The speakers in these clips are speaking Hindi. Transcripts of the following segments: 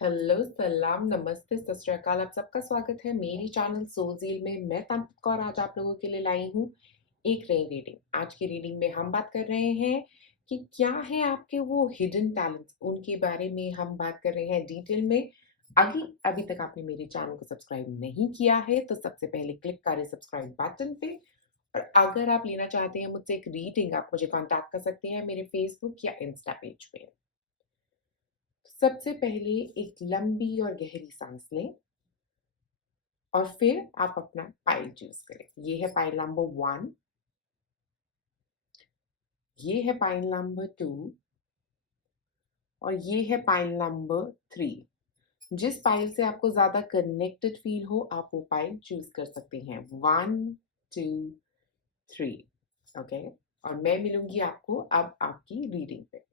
हेलो, सलाम, नमस्ते, सत श्री अकाल। आप सबका स्वागत है मेरी चैनल सोलज़ील में। मैं तंत्रिका कौर आज आप लोगों के लिए लाई हूँ एक नई रीडिंग। आज की रीडिंग में हम बात कर रहे हैं कि क्या है आपके वो हिडन टैलेंट्स, उनके बारे में हम बात कर रहे हैं डिटेल में। अभी तक आपने मेरे चैनल को सब्सक्राइब नहीं किया है तो सबसे पहले क्लिक करें सब्सक्राइब बटन पे। और अगर आप लेना चाहते हैं मुझसे एक रीडिंग, आप मुझे कॉन्टैक्ट कर सकते हैं मेरे फेसबुक या इंस्टा पेज पे। सबसे पहले एक लंबी और गहरी सांस लें और फिर आप अपना पाइल चूज करें। ये है पाइल नंबर 1, ये है पाइल नंबर 2 और ये है पाइल नंबर 3। जिस पाइल से आपको ज्यादा कनेक्टेड फील हो आप वो पाइल चूज कर सकते हैं। 1, 2, 3। ओके, और मैं मिलूंगी आपको अब आपकी रीडिंग पे।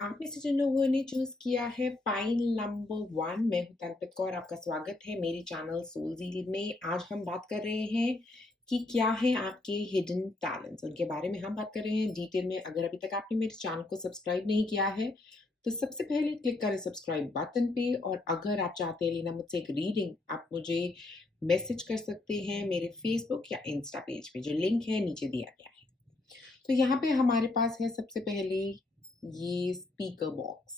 आप में से जिन लोगों ने चूज किया है पाइल नंबर 1, मैं हूं तनप्रीत कौर, आपका स्वागत है मेरे चैनल सोलज़ील में। आज हम बात कर रहे हैं कि क्या है आपके हिडन टैलेंट्स, उनके बारे में हम बात कर रहे हैं डिटेल में। अगर अभी तक आपने मेरे चैनल को सब्सक्राइब नहीं किया है तो सबसे पहले क्लिक करें सब्सक्राइब बटन पे। और अगर आप चाहते हैं लेना मुझसे एक रीडिंग, आप मुझे मैसेज कर सकते हैं मेरे फेसबुक या इंस्टा पेज पे, जो लिंक है नीचे दिया गया है। तो यहाँ पे हमारे पास है सबसे पहले ये स्पीकर बॉक्स।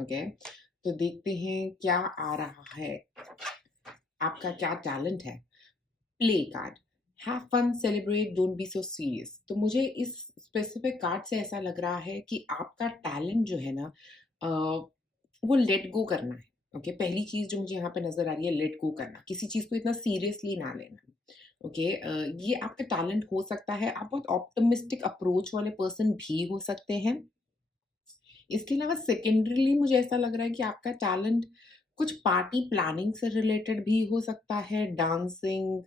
ओके, तो देखते हैं क्या आ रहा है, आपका क्या टैलेंट है। Play card, have fun, celebrate, don't be so serious. तो मुझे इस स्पेसिफिक कार्ड से ऐसा लग रहा है कि आपका टैलेंट जो है ना, वो लेट गो करना है। ओके, पहली चीज जो मुझे यहाँ पे नजर आ रही है, लेट गो करना, किसी चीज को इतना सीरियसली ना लेना। ओके, ये आपका टैलेंट हो सकता है। आप बहुत ऑप्टिमिस्टिक अप्रोच वाले पर्सन भी हो सकते हैं। इसके अलावा सेकेंडरीली मुझे ऐसा लग रहा है कि आपका टैलेंट कुछ पार्टी प्लानिंग से रिलेटेड भी हो सकता है। डांसिंग,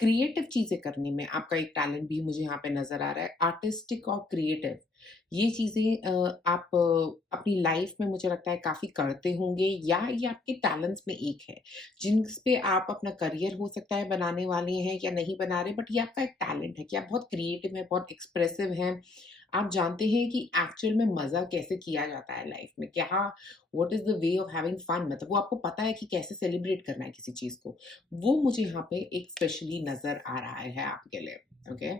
क्रिएटिव चीज़ें करने में आपका एक टैलेंट भी मुझे यहाँ पे नज़र आ रहा है। आर्टिस्टिक और क्रिएटिव, ये चीज़ें आप अपनी लाइफ में मुझे लगता है काफ़ी करते होंगे, या ये आपके टैलेंट्स में एक है जिन पे आप अपना करियर हो सकता है बनाने वाले हैं या नहीं बना रहे। बट ये आपका एक टैलेंट है कि आप बहुत क्रिएटिव हैं, बहुत एक्सप्रेसिव हैं। आप जानते हैं कि एक्चुअल में मज़ा कैसे किया जाता है लाइफ में, क्या what is the way of having fun, मतलब वो आपको पता है कि कैसे सेलिब्रेट करना है किसी चीज़ को। वो मुझे यहाँ पे एक स्पेशली नज़र आ रहा है आपके लिए। ओके,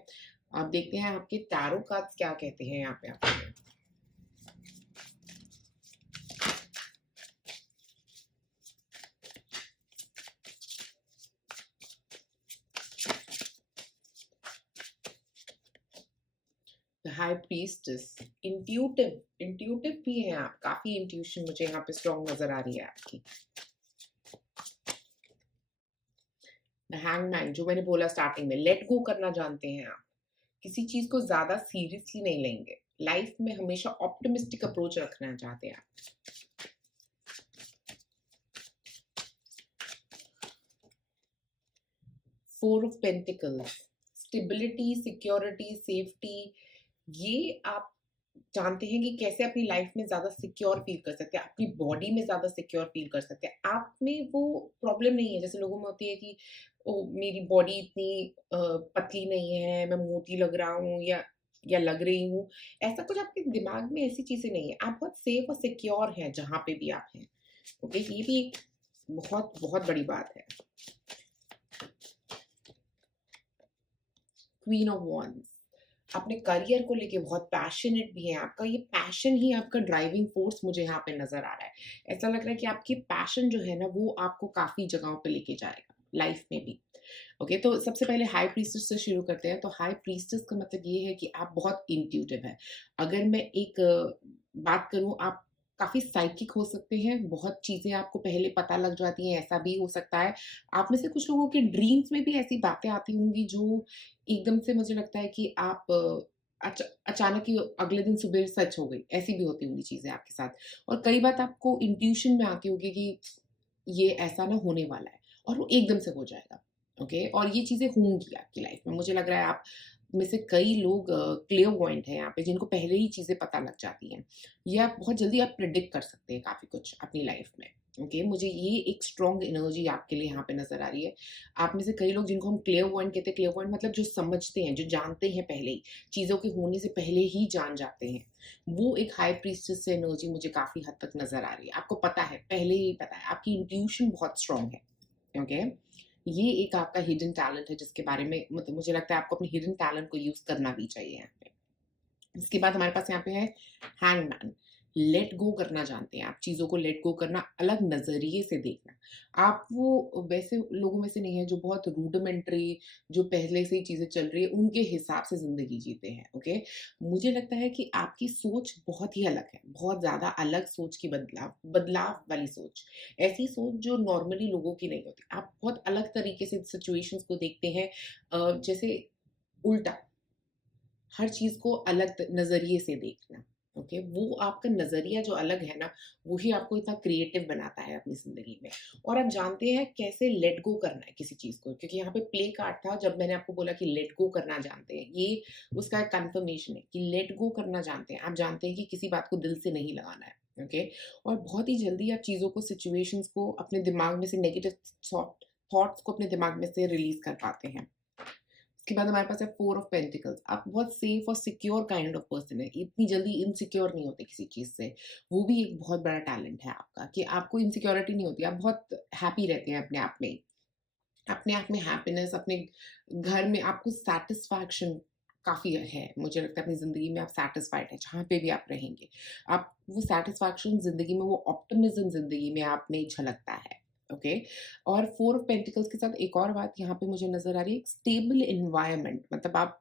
अब देखते हैं आपके टैरो कार्ड्स क्या कहते हैं यहाँ पे आपके लिए। The high priestess, intuitive, intuitive भी हैं आप, काफ़ी इंट्यूशन मुझे यहाँ पे स्ट्रॉन्ग नज़र आ रही है आपकी। द हैंगमैन, जो मैंने बोला स्टार्टिंग में, लेट गो करना जानते हैं आप, किसी चीज को ज्यादा सीरियसली नहीं लेंगे। लाइफ में हमेशा ऑप्टिमिस्टिक अप्रोच रखना चाहते हैं आप। 4 of pentacles, stability, security, safety, ये आप जानते हैं कि कैसे अपनी लाइफ में ज़्यादा सिक्योर फ़ील कर सकते हैं, अपनी बॉडी में ज़्यादा सिक्योर फ़ील कर सकते हैं। आप में वो प्रॉब्लम नहीं है, जैसे लोगों में होती है कि ओह! मेरी बॉडी इतनी पतली नहीं है, मैं मोटी लग रहा हूँ या लग रही हूँ। ऐसा कुछ आपके दिमाग में ऐसी चीज़ें नहीं है। आप बहुत सेफ और सिक्योर हैं जहाँ पे भी आप हैं। ओके, ये भी एक बहुत, बहुत बड़ी बात है। क्वीन ऑफ वॉन्ड्स, अपने करियर को लेके बहुत पैशनेट भी हैं। आपका ये पैशन ही आपका ड्राइविंग फोर्स मुझे यहाँ पे नज़र आ रहा है। ऐसा लग रहा है कि आपकी पैशन जो है ना, वो आपको काफ़ी जगहों पे लेके जाएगा लाइफ में भी। ओके, तो सबसे पहले हाई प्रीस्टेस से शुरू करते हैं। तो हाई प्रीस्टेस का मतलब ये है कि आप बहुत इंट्यूटिव हैं। अगर मैं एक बात करूँ, आप काफ़ी साइकिक हो सकते हैं, बहुत चीज़ें आपको पहले पता लग जाती हैं, ऐसा भी हो सकता है। आप में से कुछ लोगों के ड्रीम्स में भी ऐसी बातें आती होंगी जो एकदम से मुझे लगता है कि आप अचानक ही अगले दिन सुबह सच हो गई, ऐसी भी होती होंगी चीज़ें आपके साथ। और कई बात आपको इंट्यूशन में आती होगी कि ये ऐसा ना होने वाला है, और वो एकदम से हो जाएगा। ओके, और ये चीज़ें होंगी आपकी लाइफ में। मुझे लग रहा है आप में से कई लोग क्लेयरवॉयंट हैं यहाँ पे, जिनको पहले ही चीज़ें पता लग जाती हैं, या बहुत जल्दी आप प्रेडिक्ट कर सकते हैं काफ़ी कुछ अपनी लाइफ में। ओके, मुझे ये एक स्ट्रॉन्ग एनर्जी आपके लिए यहाँ पे नज़र आ रही है। आप में से कई लोग जिनको हम क्लेयरवॉयंट कहते हैं, क्लेयरवॉयंट मतलब जो समझते हैं, जो जानते हैं पहले ही, चीज़ों के होने से पहले ही जान जाते हैं। वो एक हाई प्रीस्टेस से एनर्जी मुझे काफ़ी हद तक नज़र आ रही है। आपको पता है, पहले ही पता है, आपकी इंट्यूशन बहुत स्ट्रॉन्ग है, ओके? ये एक आपका हिडन टैलेंट है जिसके बारे में मतलब मुझे लगता है आपको अपने हिडन टैलेंट को यूज़ करना भी चाहिए यहाँ पे। इसके बाद हमारे पास यहाँ पे है हैंगमैन। लेट गो करना जानते हैं आप, चीज़ों को लेट गो करना, अलग नज़रिए से देखना। आप वो वैसे लोगों में से नहीं है जो बहुत रूडिमेंटरी, जो पहले से ही चीज़ें चल रही है उनके हिसाब से ज़िंदगी जीते हैं, ओके? मुझे लगता है कि आपकी सोच बहुत ही अलग है, बहुत ज़्यादा अलग सोच की बदलाव बदलाव वाली सोच। ऐसी सोच जो नॉर्मली लोगों की नहीं होती। आप बहुत अलग तरीके से सिचुएशंस को देखते हैं, जैसे उल्टा। हर चीज़ को अलग नज़रिए से देखना, ओके? वो आपका नज़रिया जो अलग है ना, वही आपको इतना क्रिएटिव बनाता है अपनी ज़िंदगी में। और आप जानते हैं कैसे लेट गो करना है किसी चीज़ को, क्योंकि यहाँ पे प्ले कार्ड था जब मैंने आपको बोला कि लेट गो करना जानते हैं, ये उसका एक कन्फर्मेशन है कि लेट गो करना जानते हैं। आप जानते हैं कि किसी बात को दिल से नहीं लगाना है, ओके? और बहुत ही जल्दी आप चीज़ों को, सिचुएशंस को अपने दिमाग में से, नेगेटिव थॉट्स को अपने दिमाग में से रिलीज़ कर पाते हैं। उसके बाद हमारे पास है फोर ऑफ पेंटिकल्स। आप बहुत सेफ और सिक्योर काइंड ऑफ पर्सन है, इतनी जल्दी इनसिक्योर नहीं होते किसी चीज़ से। वो भी एक बहुत बड़ा टैलेंट है आपका कि आपको इनसिक्योरिटी नहीं होती, आप बहुत हैप्पी रहते हैं अपने आप में। अपने आप में हैप्पीनेस, अपने घर में आपको सैटिस्फैक्शन काफ़ी है। मुझे लगता है अपनी ज़िंदगी में आप सैटिस्फाइड हैं, जहाँ पे भी आप रहेंगे। आप वो सैटिस्फैक्शन ज़िंदगी में, वो ऑप्टिमिज़्म ज़िंदगी में आप में झलकता है, ओके? और फोर ऑफ पेंटिकल्स के साथ एक और बात यहाँ पे मुझे नज़र आ रही है, एक स्टेबल एनवायरनमेंट। मतलब आप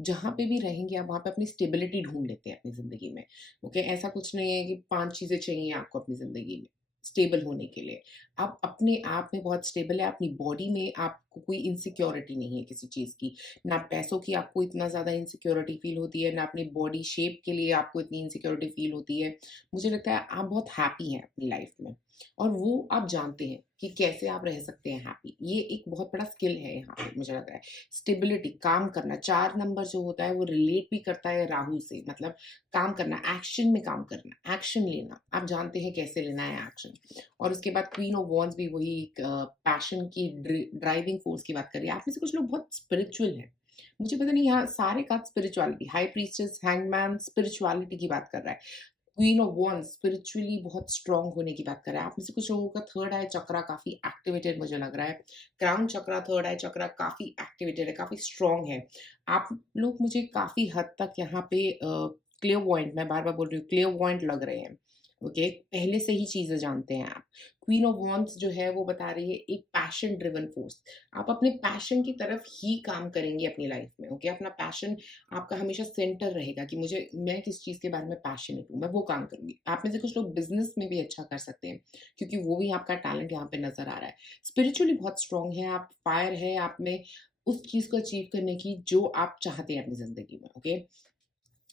जहाँ पे भी रहेंगे, आप वहाँ पे अपनी स्टेबिलिटी ढूँढ लेते हैं अपनी ज़िंदगी में, ओके? ऐसा कुछ नहीं है कि 5 चीज़ें चाहिए आपको अपनी ज़िंदगी में स्टेबल होने के लिए। आप अपने आप में बहुत स्टेबल है, अपनी बॉडी में आपको कोई इनसिक्योरिटी नहीं है किसी चीज़ की। ना पैसों की आपको इतना ज़्यादा इनसिक्योरिटी फ़ील होती है, ना अपनी बॉडी शेप के लिए आपको इतनी इनसिक्योरिटी फ़ील होती है। मुझे लगता है आप बहुत हैप्पी हैं अपनी लाइफ़ में, और वो आप जानते हैं कि कैसे आप रह सकते हैं हैप्पी। ये एक बहुत बड़ा स्किल है यहाँ पे मुझे लग रहा है। स्टेबिलिटी, काम करना, 4 नंबर जो होता है वो रिलेट भी करता है राहु से, मतलब काम करना, एक्शन में काम करना, एक्शन लेना। आप जानते हैं कैसे लेना है एक्शन। और उसके बाद क्वीन ऑफ वॉन्ड्स भी वही एक पैशन की ड्राइविंग फोर्स की बात कर रही है। आप में से कुछ लोग बहुत स्पिरिचुअल हैं। मुझे पता नहीं, यहाँ सारे का spirituality, high priestess, hangman spirituality की बात कर रहा है। क्वीन ऑफ वॉन्ड्स स्पिरिचुअली बहुत स्ट्रांग होने की बात कर रहा है। आप में से कुछ लोगों का थर्ड आई चक्रा काफ़ी एक्टिवेटेड मुझे लग रहा है। क्राउन चक्रा, थर्ड आई चक्रा काफ़ी एक्टिवेटेड है, काफ़ी स्ट्रांग है। आप लोग मुझे काफ़ी हद तक यहाँ पे क्लेयरवॉयंट, मैं बार-बार बोल रही हूँ, क्लेयरवॉयंट लग रहे हैं। ओके, पहले से ही चीज़ें जानते हैं आप। क्वीन ऑफ वॉन्ड्स जो है वो बता रही है एक पैशन ड्रिवन फोर्स। आप अपने पैशन की तरफ ही काम करेंगे अपनी लाइफ में, ओके? अपना पैशन आपका हमेशा सेंटर रहेगा कि मुझे, मैं किस चीज़ के बारे में पैशनेट हूँ, मैं वो काम करूँगी। आप में से कुछ लोग बिज़नेस में भी अच्छा कर सकते हैं, क्योंकि वो भी आपका टैलेंट यहाँ पे नज़र आ रहा है। स्पिरिचुअली बहुत स्ट्रॉन्ग है आप, फायर है आप में उस चीज़ को अचीव करने की जो आप चाहते हैं अपनी ज़िंदगी में, ओके?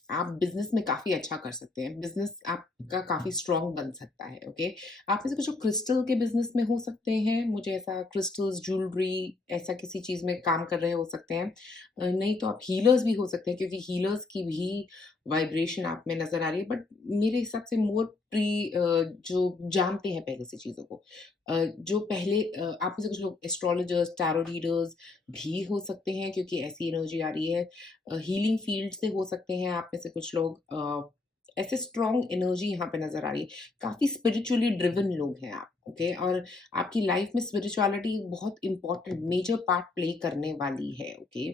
आप बिज़नेस में काफ़ी अच्छा कर सकते हैं। बिज़नेस आपका काफ़ी स्ट्रॉन्ग बन सकता है, ओके? आप में से कुछ लोग क्रिस्टल के बिज़नेस में हो सकते हैं। मुझे ऐसा क्रिस्टल्स, ज्वेलरी, ऐसा किसी चीज़ में काम कर रहे हो सकते हैं। नहीं तो आप हीलर्स भी हो सकते हैं, क्योंकि हीलर्स की भी वाइब्रेशन आप में नज़र आ रही है। बट मेरे हिसाब से मोर जो जानते हैं पहले से चीज़ों को। जो पहले आप में से कुछ लोग एस्ट्रोलॉजर्स, टैरो रीडर्स भी हो सकते हैं, क्योंकि ऐसी एनर्जी आ रही है। हीलिंग फील्ड से हो सकते हैं आप में से कुछ लोग। ऐसे स्ट्रॉन्ग एनर्जी यहाँ पे नज़र आ रही है। काफ़ी स्पिरिचुअली ड्रिवन लोग हैं आप, ओके? और आपकी लाइफ में स्पिरिचुअलिटी बहुत इम्पोर्टेंट मेजर पार्ट प्ले करने वाली है, ओके?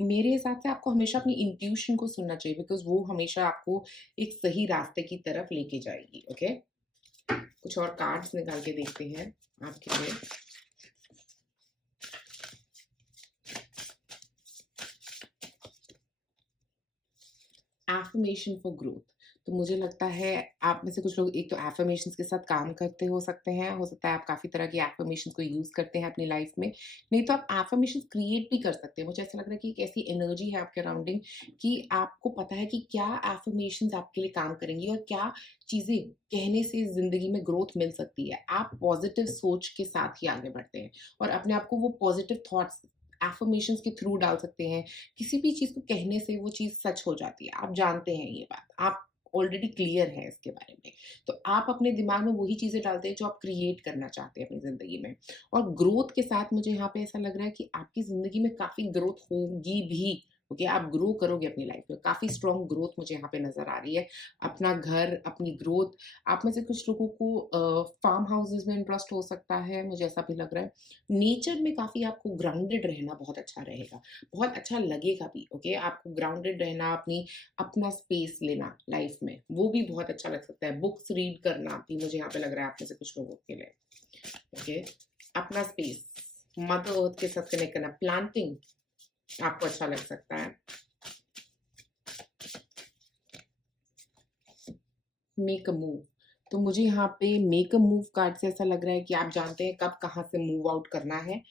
मेरे हिसाब से आपको हमेशा अपनी इंट्यूशन को सुनना चाहिए, बिकॉज़ वो हमेशा आपको एक सही रास्ते की तरफ लेके जाएगी, ओके? कुछ और कार्ड्स निकाल के देखते हैं आपके लिए। Affirmation for growth. तो मुझे लगता है आप में से कुछ लोग एक तो एफर्मेशंस के साथ काम करते हो सकते हैं, हो सकता है आप काफ़ी तरह की एफर्मेशंस को यूज़ करते हैं अपनी लाइफ में। नहीं तो आप एफर्मेशंस क्रिएट भी कर सकते हैं। मुझे ऐसा लग रहा है कि एक ऐसी एनर्जी है आपके अराउंडिंग कि आपको पता है कि क्या एफर्मेशंस आपके लिए काम करेंगी और क्या चीज़ें कहने से ज़िंदगी में ग्रोथ मिल सकती है। आप पॉज़िटिव सोच के साथ ही आगे बढ़ते हैं और अपने आप को वो पॉज़िटिव थॉट्स एफर्मेशंस के थ्रू डाल सकते हैं। किसी भी चीज़ को कहने से वो चीज़ सच हो जाती है। आप जानते हैं ये बात। आप ऑलरेडी क्लियर है इसके बारे में। तो आप अपने दिमाग में वही चीज़ें डालते हैं जो आप क्रिएट करना चाहते हैं अपनी ज़िंदगी में। और ग्रोथ के साथ मुझे यहाँ पे ऐसा लग रहा है कि आपकी ज़िंदगी में काफ़ी ग्रोथ होगी भी। ओके, आप ग्रो करोगे अपनी लाइफ में, काफ़ी स्ट्रॉन्ग ग्रोथ मुझे यहाँ पे नज़र आ रही है। अपना घर, अपनी ग्रोथ, आप में से कुछ लोगों को फार्म हाउसेज़ में इंटरेस्ट हो सकता है, मुझे ऐसा भी लग रहा है। नेचर में काफ़ी आपको ग्राउंडेड रहना बहुत अच्छा रहेगा, बहुत अच्छा लगेगा भी। ओके, आपको ग्राउंडेड रहना, अपना स्पेस लेना लाइफ में, वो भी बहुत अच्छा लग सकता है। बुक्स रीड करना भी मुझे यहाँ पे लग रहा है आप में से कुछ लोगों के लिए। ओके, अपना स्पेस, मदर अर्थ के साथ कनेक्ट करना, प्लांटिंग आपको अच्छा लग सकता है। मेक अ मूव, तो मुझे यहाँ पे मेक अ मूव कार्ड से ऐसा लग रहा है कि आप जानते हैं कब कहाँ से मूव आउट करना है,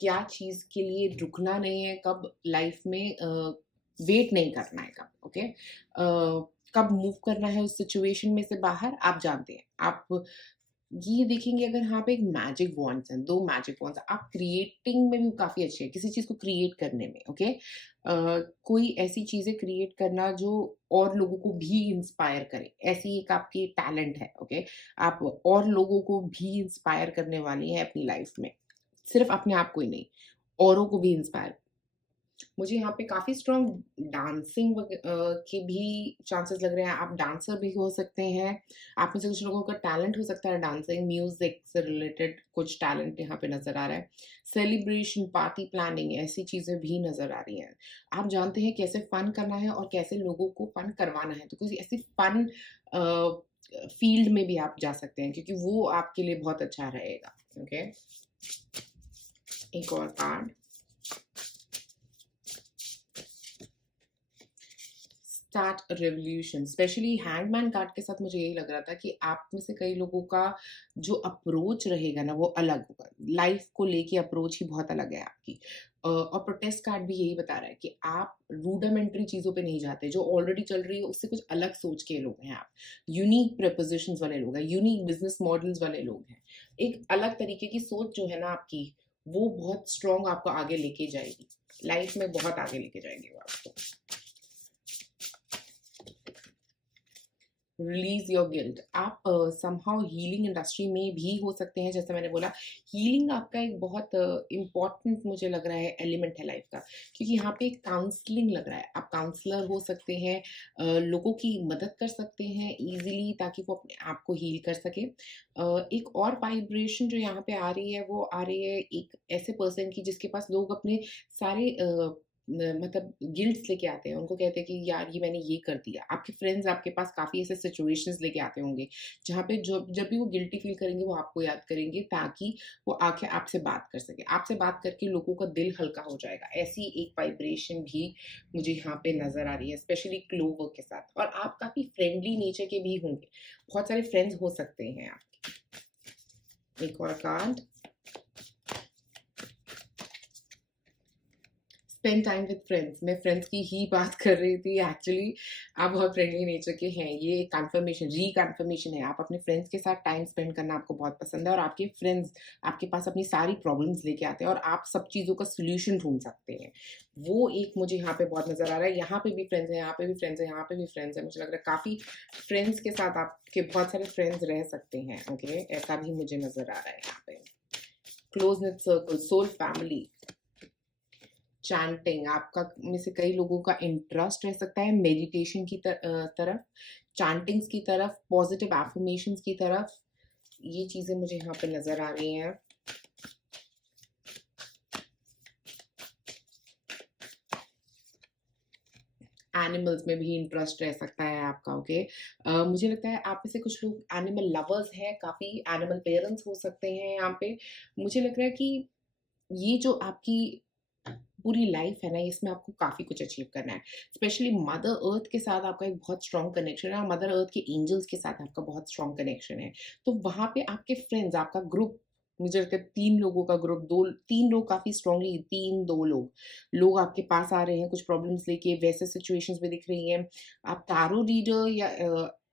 क्या चीज़ के लिए रुकना नहीं है, कब लाइफ में वेट नहीं करना है, कब ओके कब मूव करना है उस सिचुएशन में से बाहर, आप जानते हैं। आप ये देखेंगे अगर यहाँ पे एक मैजिक वॉन्ड्स हैं, 2 मैजिक वॉन्ड्स, आप क्रिएटिंग में भी काफ़ी अच्छे हैं, किसी चीज़ को क्रिएट करने में, ओके? कोई ऐसी चीज़ें क्रिएट करना जो और लोगों को भी इंस्पायर करे, ऐसी एक आपकी टैलेंट है, ओके? आप और लोगों को भी इंस्पायर करने वाली हैं अपनी लाइफ़ में, सिर्फ़ अपने आप को ही नहीं, औरों को भी इंस्पायर। मुझे यहाँ पे काफ़ी स्ट्रॉन्ग डांसिंग के भी चांसेस लग रहे हैं। आप डांसर भी हो सकते हैं। आप में से कुछ लोगों का टैलेंट हो सकता है डांसिंग, म्यूज़िक से रिलेटेड कुछ टैलेंट यहाँ पे नज़र आ रहा है। सेलिब्रेशन, पार्टी प्लानिंग ऐसी चीज़ें भी नज़र आ रही हैं। आप जानते हैं कैसे फ़न करना है और कैसे लोगों को फ़न करवाना है। तो किसी ऐसी फ़न फ़ील्ड में भी आप जा सकते हैं क्योंकि वो आपके लिए बहुत अच्छा रहेगा। ओके? एक और card. Start revolution, specially hangman card के साथ मुझे यही लग रहा था कि आप में से कई लोगों का जो अप्रोच रहेगा ना वो अलग होगा, लाइफ को लेके अप्रोच ही बहुत अलग है आपकी। और प्रोटेस्ट कार्ड भी यही बता रहा है कि आप रूडामेंट्री चीज़ों पे नहीं जाते, जो ऑलरेडी चल रही है उससे कुछ अलग सोच के लोग हैं आप, यूनिक प्रपोजिशंस वाले लोग हैं, यूनिक बिजनेस मॉडल्स वाले लोग हैं। एक अलग तरीके की सोच जो है ना आपकी, वो बहुत स्ट्रॉन्ग आपको आगे लेके जाएगी, लाइफ में बहुत आगे लेके जाएगी वो आपको। रिलीज योर गिल्ट, आप समहाउ हीलिंग इंडस्ट्री में भी हो सकते हैं। जैसे मैंने बोला, हीलिंग आपका एक बहुत इम्पॉर्टेंट मुझे लग रहा है एलिमेंट है लाइफ का, क्योंकि यहाँ पे एक काउंसलिंग लग रहा है। आप काउंसलर हो सकते हैं, लोगों की मदद कर सकते हैं इजीली ताकि वो अपने आप को हील कर सके। एक और वाइब्रेशन जो यहाँ पे आ रही है वो आ रही है एक ऐसे पर्सन की जिसके पास लोग अपने सारे मतलब गिल्ट्स लेके आते हैं, उनको कहते हैं कि यार ये मैंने ये कर दिया। आपके फ्रेंड्स आपके पास काफ़ी ऐसे सिचुएशंस लेके आते होंगे, जहाँ पे जब भी वो गिल्टी फ़ील करेंगे वो आपको याद करेंगे ताकि वो आके आपसे बात कर सकें। आपसे बात करके लोगों का दिल हल्का हो जाएगा। ऐसी एक वाइब्रेशन भी मुझे यहाँ पे नज़र आ रही है, स्पेशली क्लोवर के साथ। और आप काफ़ी फ्रेंडली नेचर के भी होंगे, बहुत सारे फ्रेंड्स हो सकते हैं आपके। एक और card. Spend time with friends, मैं फ्रेंड्स की ही बात कर रही थी एक्चुअली। आप बहुत फ्रेंडली नेचर के हैं, ये कन्फर्मेशन री-कन्फर्मेशन है। आप अपने फ्रेंड्स के साथ टाइम स्पेंड करना आपको बहुत पसंद है और आपके फ्रेंड्स आपके पास अपनी सारी प्रॉब्लम्स लेके आते हैं और आप सब चीज़ों का सॉल्यूशन ढूँढ सकते हैं। वो एक मुझे यहाँ पे बहुत नज़र आ रहा है। यहाँ पे भी फ्रेंड्स हैं, यहाँ पे भी फ्रेंड्स हैं, यहाँ पे भी फ्रेंड्स हैं। मुझे लग रहा है काफ़ी फ्रेंड्स के साथ आपके बहुत सारे फ्रेंड्स रह सकते हैं, ओके? ऐसा भी मुझे नज़र आ रहा है यहाँ पे। Close net circle, soul family, chanting, आपका में से कई लोगों का इंटरेस्ट रह सकता है मेडिटेशन की तरफ, चैंटिंग्स की तरफ, पॉजिटिव एफर्मेशंस की तरफ। ये चीज़ें मुझे यहाँ पे नज़र आ रही हैं। एनिमल्स में भी इंटरेस्ट रह सकता है आपका, ओके? मुझे लगता है आप में से कुछ लोग एनिमल लवर्स हैं, काफ़ी एनिमल पेरेंट्स हो सकते हैं यहाँ पे। मुझे लग रहा है कि ये जो आपकी पूरी लाइफ है ना, इसमें आपको काफ़ी कुछ अचीव करना है। स्पेशली मदर अर्थ के साथ आपका एक बहुत स्ट्रॉन्ग कनेक्शन है और मदर अर्थ के एंजल्स के साथ आपका बहुत स्ट्रॉन्ग कनेक्शन है। तो वहाँ पे आपके फ्रेंड्स, आपका ग्रुप, मुझे लगता है 3 लोगों का ग्रुप, 2 3 लोग काफ़ी स्ट्रॉन्गली 3-2 लोग आपके पास आ रहे हैं कुछ प्रॉब्लम्स लेके, वैसे सिचुएशंस में दिख रही हैं। आप टैरो रीडर या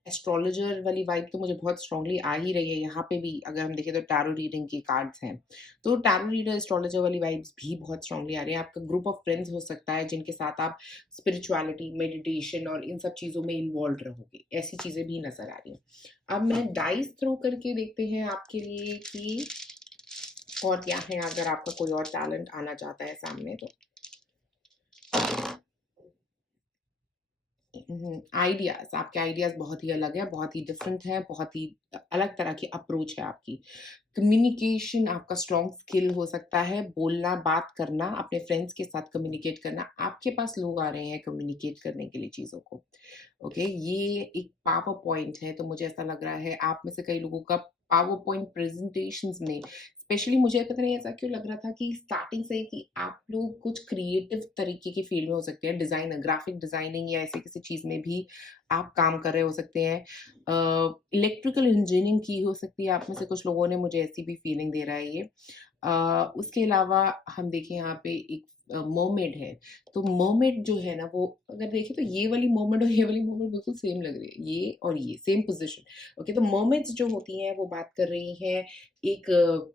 एस्ट्रोलॉजर वाली वाइब तो मुझे बहुत स्ट्रांगली आ ही रही है। यहाँ पे भी अगर हम देखें तो टैरो रीडिंग की कार्ड्स हैं। तो टैरो रीडर, एस्ट्रोलॉजर वाली वाइब्स भी बहुत स्ट्रांगली आ रही है। आपका ग्रुप ऑफ फ्रेंड्स हो सकता है जिनके साथ आप स्पिरिचुअलिटी, मेडिटेशन और इन सब चीज़ों में इन्वॉल्व रहोगे। ऐसी चीज़ें भी नज़र आ रही हैं। अब मैं डाइस थ्रो करके देखते हैं आपके लिए कि और क्या है, अगर आपका कोई और टैलेंट आना चाहता है सामने तो। आइडियाज़, आपके आइडियाज़ बहुत ही अलग हैं, बहुत ही डिफरेंट हैं, बहुत ही अलग तरह की अप्रोच है आपकी। कम्युनिकेशन आपका स्ट्रॉन्ग स्किल हो सकता है, बोलना, बात करना, अपने फ्रेंड्स के साथ कम्युनिकेट करना। आपके पास लोग आ रहे हैं कम्युनिकेट करने के लिए चीज़ों को। ओके, ये एक पावर पॉइंट है, तो मुझे ऐसा लग रहा है आप में से कई लोगों का पावर पॉइंट प्रेज़ेंटेशंस में स्पेशली, मुझे पता नहीं ऐसा क्यों लग रहा था कि स्टार्टिंग से ही कि आप लोग कुछ क्रिएटिव तरीके की फ़ील्ड में हो सकते हैं, डिज़ाइनर, ग्राफ़िक डिज़ाइनिंग या ऐसे किसी चीज़ में भी आप काम कर रहे हो सकते हैं। इलेक्ट्रिकल इंजीनियरिंग की हो सकती है आप में से कुछ लोगों ने, मुझे ऐसी भी फीलिंग दे रहा है ये। उसके अलावा हम देखें यहाँ पे एक मर्मेड है, तो मर्मेड जो है ना वो अगर देखें तो ये वाली मर्मेड और ये वाली मर्मेड बिल्कुल सेम लग रही है, ये और ये सेम पोज़ीशन। ओके, तो मर्मेड्स जो होती हैं वो बात कर रही हैं एक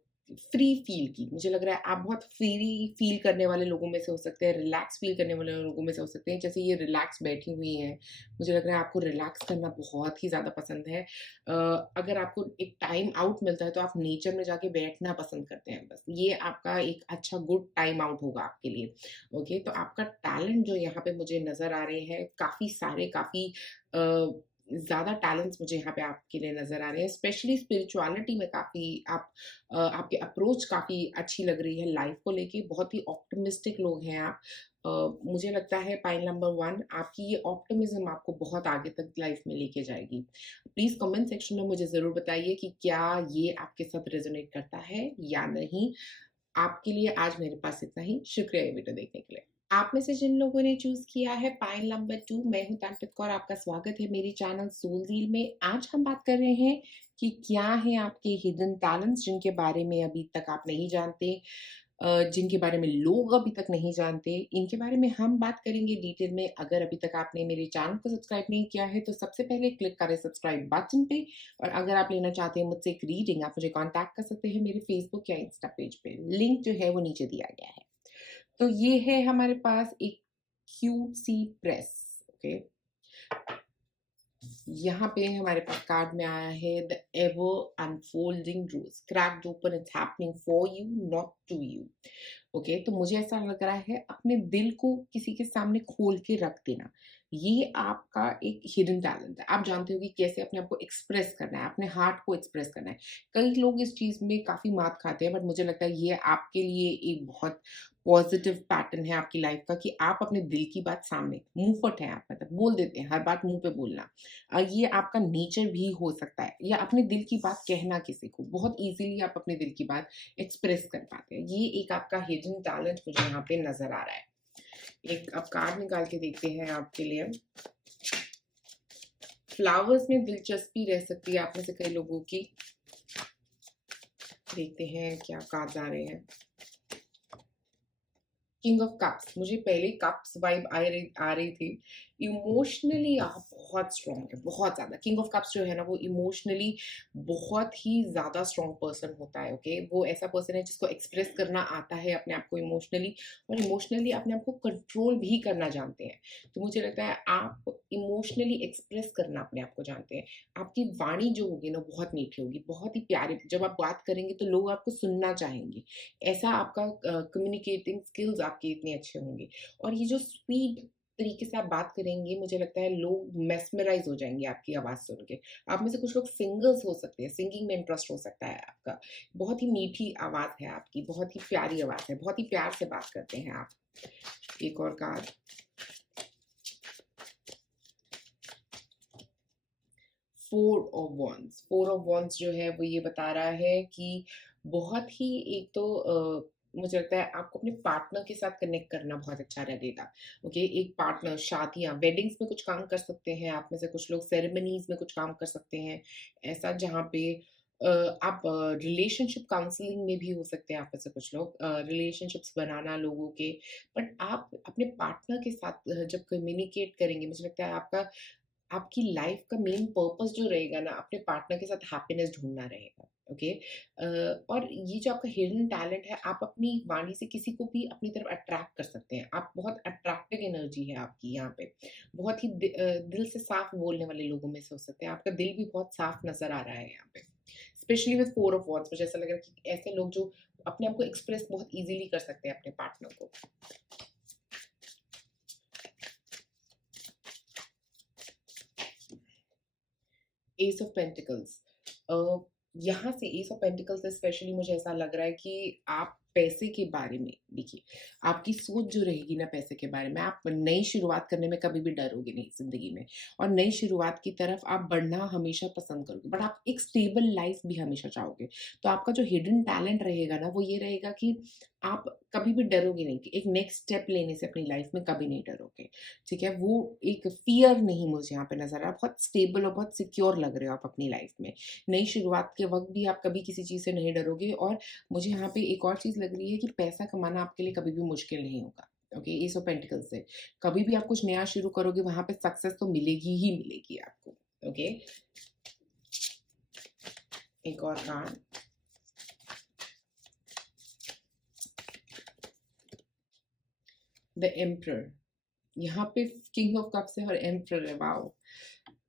फ्री फ़ील की। मुझे लग रहा है आप बहुत फ्री फ़ील करने वाले लोगों में से हो सकते हैं, रिलैक्स फ़ील करने वाले लोगों में से हो सकते हैं। जैसे ये रिलैक्स बैठी हुई हैं, मुझे लग रहा है आपको रिलैक्स करना बहुत ही ज़्यादा पसंद है। अगर आपको एक टाइम आउट मिलता है तो आप नेचर में जाके बैठना पसंद करते हैं बस। ये आपका एक अच्छा गुड टाइम आउट होगा आपके लिए। ओके, तो आपका टैलेंट जो यहाँ पे मुझे नज़र आ रहे हैं काफ़ी सारे, काफ़ी अ, ज़्यादा टैलेंट्स मुझे यहाँ पे आपके लिए नज़र आ रहे हैं। स्पेशली स्पिरिचुअलिटी में काफ़ी आप आपकी अप्रोच काफ़ी अच्छी लग रही है लाइफ़ को लेके, बहुत ही ऑप्टिमिस्टिक लोग हैं आप। मुझे लगता है पाइल नंबर 1 आपकी ये ऑप्टिमिज़्म आपको बहुत आगे तक लाइफ़ में लेके जाएगी। प्लीज़ कमेंट सेक्शन में मुझे ज़रूर बताइए कि क्या ये आपके साथ रेज़ोनेट करता है या नहीं? आपके लिए आज मेरे पास इतना ही। शुक्रिया ये वीडियो देखने के लिए। आप में से जिन लोगों ने चूज़ किया है पाइल नंबर 2, मैं हूँ तांत्रिक कौर, आपका स्वागत है मेरे चैनल सोलज़ील में। आज हम बात कर रहे हैं कि क्या हैं आपके हिडन टैलेंट्स जिनके बारे में अभी तक आप नहीं जानते, जिनके बारे में लोग अभी तक नहीं जानते, इनके बारे में हम बात करेंगे डिटेल में। अगर अभी तक आपने मेरे चैनल को सब्सक्राइब नहीं किया है तो सबसे पहले क्लिक करें सब्सक्राइब बटन पे, और अगर आप लेना चाहते हैं मुझसे एक रीडिंग, आप मुझे कॉन्टैक्ट कर सकते हैं मेरे फेसबुक या इंस्टा पेज पे। लिंक जो है वो नीचे दिया गया है। तो ये है हमारे पास एक क्यूट सी प्रेस। ओके, यहाँ पे हमारे पास कार्ड में आया है the ever unfolding rules, cracked open, it's happening for you not to you. Okay, तो मुझे ऐसा लग रहा है अपने दिल को किसी के सामने खोल के रख देना, ये आपका एक हिडन टैलेंट है। आप जानते हो कि कैसे अपने आप को एक्सप्रेस करना है, अपने हार्ट को एक्सप्रेस करना है। कई लोग इस चीज़ में काफ़ी मात खाते हैं, बट मुझे लगता है ये आपके लिए एक बहुत पॉजिटिव पैटर्न है आपकी लाइफ का कि आप अपने दिल की बात सामने मुँहफट हैं आप, मतलब बोल देते हैं, हर बात मुँह पे बोलना। ये आपका नेचर भी हो सकता है, या अपने दिल की बात कहना किसी को, बहुत ईज़िली आप अपने दिल की बात एक्सप्रेस कर पाते हैं। ये एक आपका हिडन टैलेंट मुझे यहाँ पे नज़र आ रहा है। एक अब कार्ड निकाल के देखते हैं आपके लिए। फ्लावर्स में दिलचस्पी रह सकती है आप में से कई लोगों की। देखते हैं क्या कार्ड्स आ रहे हैं। किंग ऑफ कप्स, मुझे पहले कप्स वाइब आ रही थी। इमोशनली आप बहुत स्ट्रॉन्ग है, बहुत ज़्यादा। किंग ऑफ कप्स जो है ना वो इमोशनली बहुत ही ज़्यादा स्ट्रॉन्ग पर्सन होता है। ओके, वो ऐसा पर्सन है जिसको एक्सप्रेस करना आता है अपने आप को इमोशनली, और इमोशनली अपने आप को कंट्रोल भी करना जानते हैं। तो मुझे लगता है आप इमोशनली एक्सप्रेस करना अपने आप को जानते हैं। आपकी वाणी जो होगी ना बहुत मीठी होगी, बहुत ही प्यारी। जब आप बात करेंगे तो लोग आपको सुनना चाहेंगे। ऐसा आपका कम्युनिकेटिंग स्किल्स आपके इतने अच्छे होंगे, और ये जो स्वीट तरीके से आप बात करेंगे, मुझे लगता है लोग मेस्मराइज़ हो जाएँगे आपकी आवाज़ सुन के। आप में से कुछ लोग सिंगर्स हो सकते हैं, सिंगिंग में इंटरेस्ट हो सकता है आपका। बहुत ही मीठी आवाज़ है आपकी, बहुत ही प्यारी आवाज़ है, बहुत ही प्यार से बात करते हैं आप। एक और card, 4 of wands. 4 of wands जो है वो ये बता रहा है कि बहुत ही एक तो मुझे लगता है आपको अपने पार्टनर के साथ कनेक्ट करना बहुत अच्छा लगेगा। ओके, एक पार्टनर, शादियाँ, वेडिंग्स में कुछ काम कर सकते हैं आप में से कुछ लोग, सेरेमनीज़ में कुछ काम कर सकते हैं। ऐसा जहाँ पे आप रिलेशनशिप काउंसलिंग में भी हो सकते हैं आप में से कुछ लोग, रिलेशनशिप्स बनाना लोगों के। बट आप अपने पार्टनर के साथ जब कम्युनिकेट करेंगे, मुझे लगता है आपका आपकी लाइफ का मेन पर्पस जो रहेगा ना, अपने पार्टनर के साथ हैप्पीनेस ढूँढना रहेगा, ओके? और ये जो आपका हिडन टैलेंट है, आप अपनी वाणी से किसी को भी अपनी तरफ अट्रैक्ट कर सकते हैं। आप बहुत अट्रैक्टिव एनर्जी है आपकी यहाँ पे। बहुत ही दिल से साफ बोलने वाले लोगों में से हो सकते हैं। आपका दिल भी बहुत साफ नज़र आ रहा है यहाँ पे। स्पेशली विथ 4 ऑफ वॉन्ड्स, मुझे ऐसा लग रहा है कि ऐसे लोग जो अपने आप को एक्सप्रेस बहुत ईज़िली कर सकते हैं अपने पार्टनर को। एस ऑफ पेंटिकल्स, यहाँ से एस ऑफ पेंटिकल्स से स्पेशली मुझे ऐसा लग रहा है कि आप पैसे के बारे में देखिए, आपकी सोच जो रहेगी ना पैसे के बारे में, आप नई शुरुआत करने में कभी भी डरोगे नहीं ज़िंदगी में, और नई शुरुआत की तरफ आप बढ़ना हमेशा पसंद करोगे, बट आप एक स्टेबल लाइफ भी हमेशा चाहोगे। तो आपका जो हिडन टैलेंट रहेगा ना, वो ये रहेगा कि आप कभी भी डरोगे नहीं, कि एक नेक्स्ट स्टेप लेने से अपनी लाइफ में कभी नहीं डरोगे। ठीक है? वो एक फ़ियर नहीं मुझे यहाँ पे नज़र आ रहा, बहुत स्टेबल और बहुत सिक्योर लग रहे हो आप अपनी लाइफ में। नई शुरुआत के वक़्त भी आप कभी किसी चीज़ से नहीं डरोगे, और मुझे यहाँ पे एक और चीज़ लग रही है कि पैसा कमाना आपके लिए कभी भी मुश्किल नहीं होगा। ओके? एस ऑफ पेंटिकल्स से। कभी भी आप कुछ नया शुरू करोगे, वहाँ पे सक्सेस तो मिलेगी ही मिलेगी आपको। ओके? एक और कार्ड। The emperor. यहाँ पे किंग ऑफ कप्स है और एम्परर है, वाओ!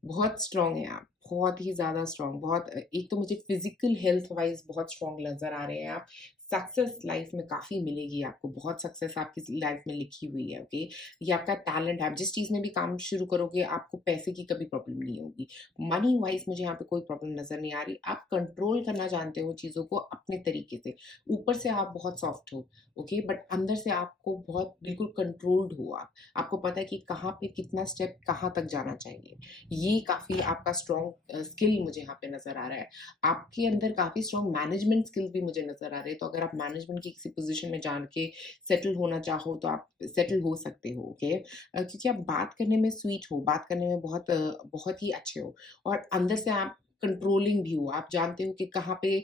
बहुत स्ट्रॉन्ग हैं आप, बहुत ही ज़्यादा स्ट्रॉन्ग, बहुत एक तो मुझे फिज़िकल हेल्थ वाइज़ बहुत स्ट्रॉन्ग नज़र आ रहे हैं आप। सक्सेस लाइफ़ में काफ़ी मिलेगी आपको, बहुत सक्सेस आपकी लाइफ़ में लिखी हुई है, ओके? ये आपका टैलेंट है, आप जिस चीज़ में भी काम शुरू करोगे, आपको पैसे की कभी प्रॉब्लम नहीं होगी। मनी वाइज़ मुझे यहाँ पे कोई प्रॉब्लम नज़र नहीं आ रही। आप कंट्रोल करना जानते हो चीज़ों को अपने तरीके से। ऊपर से आप बहुत सॉफ्ट हो, ओके? बट अंदर से आपको बहुत बिल्कुल कंट्रोल्ड हो आप। आपको पता है कि कहाँ पे कितना स्टेप कहाँ तक जाना चाहिए। ये काफ़ी आपका स्ट्रॉन्ग स्किल मुझे यहाँ पे नज़र आ रहा है। आपके अंदर काफ़ी स्ट्रॉन्ग मैनेजमेंट स्किल्स भी मुझे नज़र आ रहे हैं, तो अगर आप मैनेजमेंट की किसी पोज़ीशन में जान के सेटल होना चाहो, तो आप सेटल हो सकते हो, ओके? क्योंकि आप बात करने में स्वीट हो, बात करने में बहुत ही अच्छे हो, और अंदर से आप कंट्रोलिंग भी हो। आप जानते हो कि कहाँ पे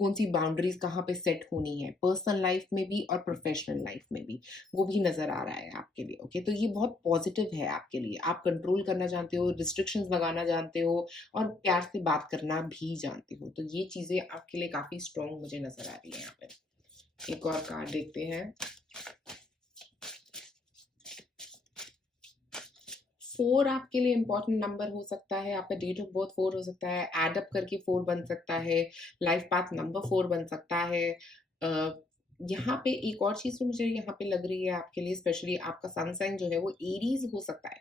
कौन-सी बाउंड्रीज़ कहाँ पे सेट होनी है, पर्सनल लाइफ़ में भी और प्रोफ़ेशनल लाइफ़ में भी, वो भी नज़र आ रहा है आपके लिए, ओके? तो ये बहुत पॉज़िटिव है आपके लिए, आप कंट्रोल करना जानते हो, रिस्ट्रिक्शंस लगाना जानते हो, और प्यार से बात करना भी जानते हो, तो ये चीज़ें आपके लिए काफ़ी स्ट्रॉन्ग मुझे नज़र आ रही हैं यहाँ पे। एक और कार्ड देखते हैं। 4 आपके लिए इम्पोर्टेंट नंबर हो सकता है, आपका डेट ऑफ बर्थ 4 हो सकता है, ऐड अप करके 4 बन सकता है, लाइफ पाथ नंबर 4 बन सकता है। अ, यहाँ पे एक और चीज़ जो मुझे यहाँ पे लग रही है आपके लिए, स्पेशली आपका सन साइन जो है वो एरीज़ हो सकता है।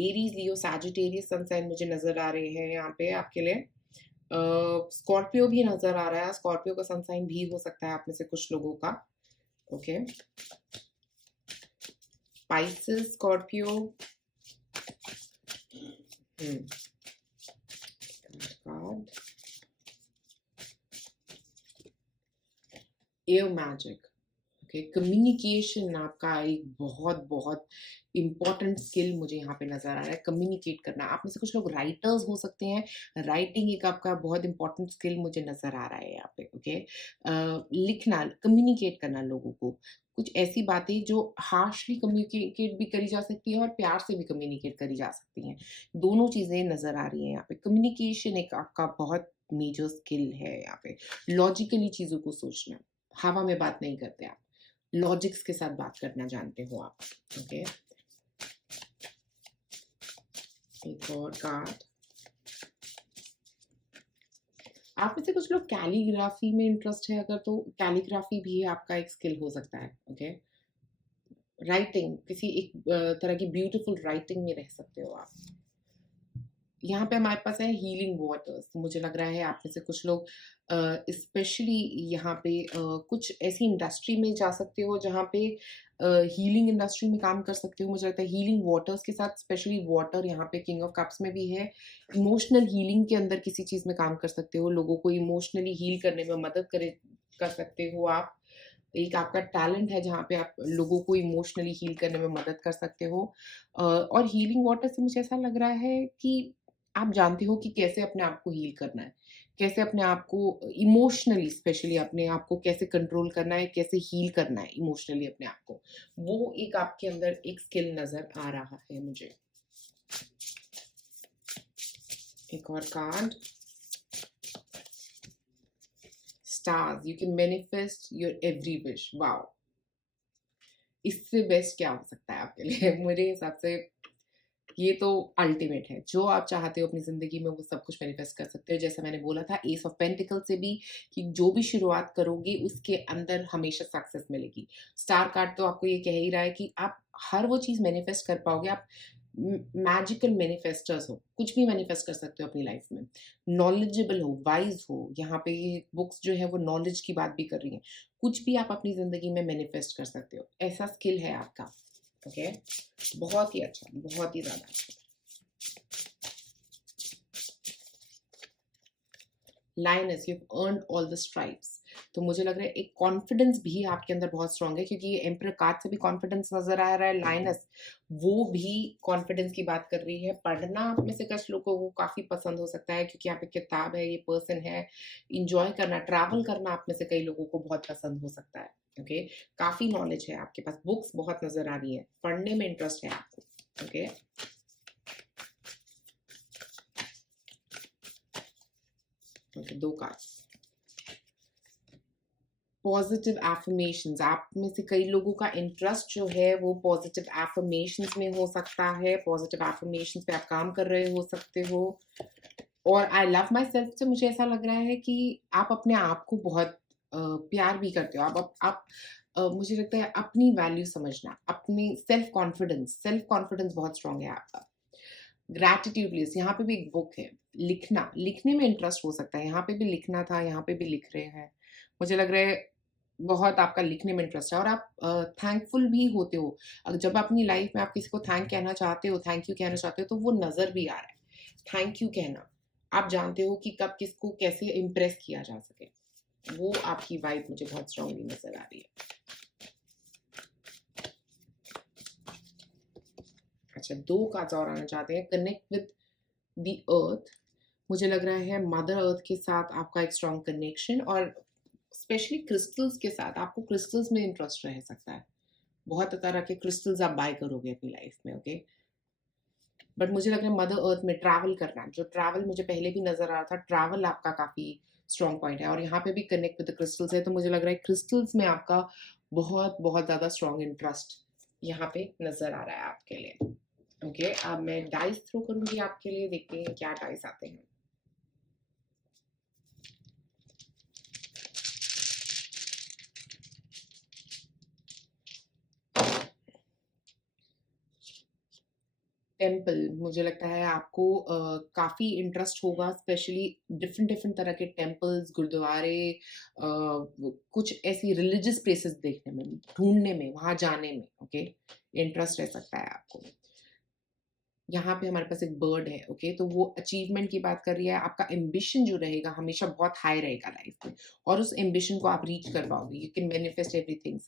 एरीज़, लियो, सैजिटेरियस सन साइन मुझे नज़र आ रहे हैं यहाँ पे आपके लिए। स्कॉर्पियो भी नज़र आ रहा है, स्कॉर्पियो का सन साइन भी हो सकता है आप में से कुछ लोगों का, ओके? Spices, Scorpio. हुँ, card. Air magic, okay? Communication आपका एक बहुत-बहुत इम्पोर्टेंट स्किल मुझे यहाँ पे नज़र आ रहा है, कम्युनिकेट करना। आप में से कुछ लोग राइटर्स हो सकते हैं, राइटिंग एक आपका बहुत इम्पोर्टेंट स्किल मुझे नज़र आ रहा है यहाँ पे, ओके? लिखना, कम्युनिकेट करना लोगों को, कुछ ऐसी बातें जो हार्शली कम्युनिकेट भी करी जा सकती है और प्यार से भी कम्युनिकेट करी जा सकती हैं। दोनों चीज़ें नज़र आ रही हैं यहाँ पे। कम्युनिकेशन एक आपका बहुत मेजर स्किल है यहाँ पे। लॉजिकली चीज़ों को सोचना, हवा में बात नहीं करते आप, लॉजिक्स के साथ बात करना जानते हो आप, ओके? एक और कार्ड। आप में से कुछ लोग कैलीग्राफी में इंटरेस्ट है अगर, तो कैलीग्राफी भी आपका एक स्किल हो सकता है, ओके? राइटिंग, किसी एक तरह की ब्यूटीफुल राइटिंग में रह सकते हो आप। यहाँ पे हमारे पास है हीलिंग वाटर्स, मुझे लग रहा है आप में से कुछ लोग स्पेशली यहाँ पे कुछ ऐसी इंडस्ट्री में जा सकते हो जहाँ पे हीलिंग इंडस्ट्री में काम कर सकते हो। मुझे लगता है हीलिंग वाटर्स के साथ, स्पेशली वाटर यहाँ पे किंग ऑफ कप्स में भी है। इमोशनल हीलिंग के अंदर किसी चीज़ में काम कर सकते हो, लोगों को इमोशनली हील करने में मदद कर सकते हो आप। एक आपका टैलेंट है जहाँ पे आप लोगों को इमोशनली हील करने में मदद कर सकते हो। और हीलिंग वाटर से मुझे ऐसा लग रहा है कि आप जानते हो कि कैसे अपने आप को हील करना है, कैसे अपने आप को इमोशनली, स्पेशली अपने आप को कैसे कंट्रोल करना है, कैसे हील करना है इमोशनली अपने आप को। वो एक आपके अंदर एक स्किल नज़र आ रहा है मुझे। एक और card, stars, you can manifest your every wish. Wow, इससे बेस्ट क्या हो सकता है आपके लिए? मेरे हिसाब से ये तो अल्टीमेट है। जो आप चाहते हो अपनी ज़िंदगी में वो सब कुछ मैनिफेस्ट कर सकते हो। जैसा मैंने बोला था एस ऑफ पेंटिकल से भी, कि जो भी शुरुआत करोगे उसके अंदर हमेशा सक्सेस मिलेगी। स्टार कार्ड तो आपको ये कह ही रहा है कि आप हर वो चीज़ मैनिफेस्ट कर पाओगे। आप मैजिकल मैनिफेस्टर्स हो, कुछ भी मैनिफेस्ट कर सकते हो अपनी लाइफ में। नॉलेजेबल हो, वाइज हो, यहाँ पे ये बुक्स जो है वो नॉलेज की बात भी कर रही हैं। कुछ भी आप अपनी ज़िंदगी में मैनिफेस्ट कर सकते हो, ऐसा स्किल है आपका। ओके, बहुत ही अच्छा, बहुत ही ज़्यादा अच्छा। Lioness, you have earned all the stripes. तो मुझे लग रहा है एक कॉन्फिडेंस भी आपके अंदर बहुत स्ट्रांग है, क्योंकि ये एम्परर कार्ड से भी कॉन्फिडेंस नजर आ रहा है। लायनस वो भी कॉन्फिडेंस की बात कर रही है। पढ़ना आप में से कुछ लोगों को काफी पसंद हो सकता है, क्योंकि यहाँ पे किताब है, ये पर्सन है। इंजॉय करना, ट्रैवल करना आप में से कई लोगों को बहुत पसंद हो सकता है। ओके, काफी नॉलेज है आपके पास, बुक्स बहुत नजर आ रही है, पढ़ने में इंटरेस्ट है आपको। ओके, दो कार्ड्स। पॉजिटिव एफर्मेशंस, आप में से कई लोगों का इंटरेस्ट जो है वो पॉजिटिव एफर्मेशंस में हो सकता है। पॉजिटिव एफर्मेशंस पे आप काम कर रहे हो सकते हो। और आई लव माई सेल्फ से मुझे ऐसा लग रहा है कि आप अपने आप को बहुत प्यार भी करते हो। मुझे लगता है अपनी वैल्यू समझना, अपनी सेल्फ कॉन्फिडेंस बहुत स्ट्रांग है आपका। ग्रैटिट्यूड लिस्ट, यहाँ पे भी एक बुक है। लिखना, लिखने में इंटरेस्ट हो सकता है। यहाँ पे भी लिखना था, यहाँ पे भी लिख रहे हैं। मुझे लग रहा है बहुत आपका लिखने में इंटरेस्ट है, और आप थैंकफुल भी होते हो। जब अपनी लाइफ में आप किसी को थैंक कहना चाहते हो, थैंक यू कहना चाहते हो, तो वो नज़र भी आ रहा है। थैंक यू कहना, आप जानते हो कि कब किसको कैसे इम्प्रेस किया जा सके। वो आपकी वाइब मुझे बहुत स्ट्रांगली नज़र आ रही है। अच्छा, दो कार्ड्स और आना चाहते हैं। कनेक्ट विद द अर्थ, मुझे लग रहा है मदर अर्थ के साथ आपका एक स्ट्रॉन्ग कनेक्शन, और स्पेशली क्रिस्टल्स के साथ आपको क्रिस्टल्स में इंटरेस्ट रह सकता है। बहुत तरह के क्रिस्टल्स आप बाय करोगे अपनी लाइफ में। ओके, बट मुझे लग रहा है मदर अर्थ में ट्रैवल करना, जो ट्रैवल मुझे पहले भी नजर आ रहा था, ट्रैवल आपका काफी स्ट्रॉन्ग पॉइंट है। और यहाँ पे भी कनेक्ट विद क्रिस्टल्स है, तो मुझे लग रहा है क्रिस्टल्स में आपका बहुत बहुत ज्यादा स्ट्रॉन्ग इंटरेस्ट यहाँ पे नजर आ रहा है आपके लिए। ओके, अब मैं डाइस थ्रो करूंगी आपके लिए, देखते हैं क्या डाइस आते हैं। टेम्पल, मुझे लगता है आपको काफ़ी इंटरेस्ट होगा, स्पेशली डिफरेंट डिफरेंट तरह के टेम्पल्स, गुरुद्वारे, कुछ ऐसी रिलीजियस प्लेसेस देखने में, ढूंढने में, वहाँ जाने में। ओके, इंटरेस्ट रह सकता है आपको। यहाँ पे हमारे पास एक बर्ड है। ओके, तो वो अचीवमेंट की बात कर रही है। आपका एम्बिशन जो रहेगा हमेशा बहुत हाई रहेगा लाइफ में, और उस एम्बिशन को आप रीच कर पाओगे। You can manifest everything.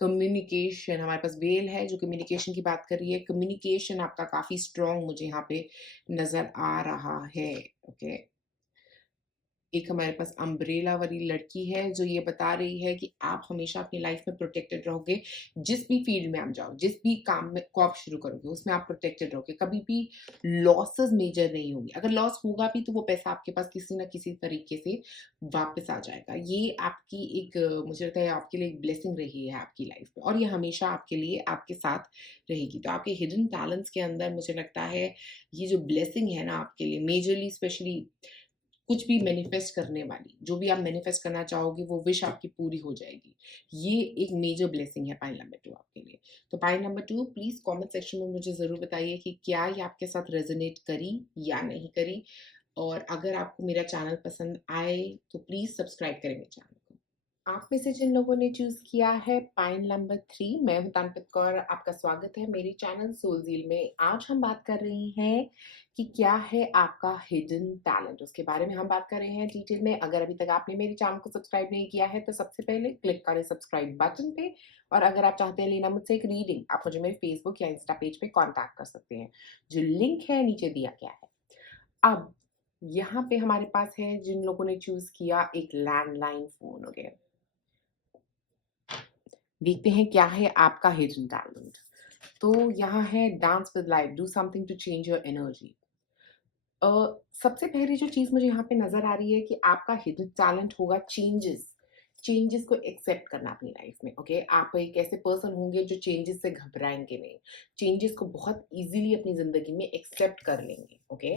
Communication, हमारे पास वेल है जो कम्युनिकेशन की बात कर रही है। कम्युनिकेशन आपका काफ़ी स्ट्रॉन्ग मुझे यहाँ पे नज़र आ रहा है। ओके, एक हमारे पास अम्ब्रेला वाली लड़की है जो ये बता रही है कि आप हमेशा अपनी लाइफ में प्रोटेक्टेड रहोगे। जिस भी फील्ड में आप जाओ, जिस भी काम में को आप शुरू करोगे, उसमें आप प्रोटेक्टेड रहोगे। कभी भी लॉसेस मेजर नहीं होंगे। अगर लॉस होगा भी तो वो पैसा आपके पास किसी ना किसी तरीके से वापस आ जाएगा। ये आपकी एक मुझे लगता है आपके लिए एक ब्लेसिंग रही है आपकी लाइफ में, और ये हमेशा आपके लिए आपके साथ रहेगी। तो आपके हिडन टैलेंट्स के अंदर मुझे लगता है ये जो ब्लेसिंग है ना आपके लिए, मेजरली स्पेशली कुछ भी मैनिफेस्ट करने वाली, जो भी आप मैनिफेस्ट करना चाहोगे वो विश आपकी पूरी हो जाएगी। ये एक मेजर ब्लेसिंग है पाइल नंबर 2 आपके लिए। तो pile number 2, please comment section में मुझे ज़रूर बताइए कि क्या ये आपके साथ रेजोनेट करी या नहीं करी। और अगर आपको मेरा चैनल पसंद आए तो प्लीज़ सब्सक्राइब करें मेरे चैनल को। आप में से जिन लोगों ने चूज़ किया है पाइल नंबर 3, मैं हूँ तनप्रीत कौर, आपका स्वागत है मेरे चैनल सोलज़ील में। आज हम बात कर रहे हैं कि क्या है आपका हिडन टैलेंट, उसके बारे में हम बात कर रहे हैं डिटेल में। अगर अभी तक आपने मेरे चैनल को सब्सक्राइब नहीं किया है तो सबसे पहले क्लिक करें सब्सक्राइब बटन पे। और अगर आप चाहते हैं लेना मुझसे एक रीडिंग, आप मुझे मेरे फेसबुक या इंस्टा पेज पे कॉन्टैक्ट कर सकते हैं, जो लिंक है नीचे दिया गया है। अब यहाँ पे हमारे पास है जिन लोगों ने चूज़ किया एक लैंडलाइन फ़ोन। ओके, देखते हैं क्या है आपका हिडन टैलेंट। तो यहाँ है dance with life, do something to change your energy. सबसे पहली जो चीज़ मुझे यहाँ पे नज़र आ रही है कि आपका हिडन टैलेंट होगा चेंजेस। चेंजेस को एक्सेप्ट करना अपनी लाइफ में, ओके? आप एक ऐसे पर्सन होंगे जो चेंजेस से घबराएँगे नहीं। चेंजेस को बहुत ईज़िली अपनी ज़िंदगी में एक्सेप्ट कर लेंगे, ओके?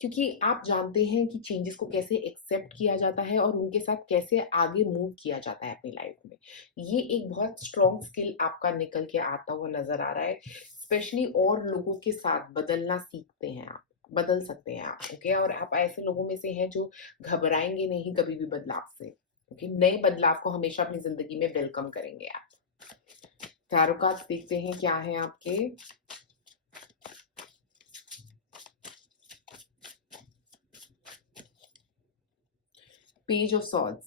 क्योंकि आप जानते हैं कि चेंजेस को कैसे एक्सेप्ट किया जाता है और उनके साथ कैसे आगे मूव किया जाता है अपनी लाइफ में। ये एक बहुत स्ट्रॉन्ग स्किल आपका निकल के आता हुआ नज़र आ रहा है। स्पेशली और लोगों के साथ बदलना सीखते हैं आप, बदल सकते हैं आप, ओके? और आप ऐसे लोगों में से हैं जो घबराएँगे नहीं कभी भी बदलाव से, ओके? नए बदलाव को हमेशा अपनी ज़िंदगी में वेलकम करेंगे आप। टैरो कार्ड्स देखते हैं क्या हैं आपके। Page of swords.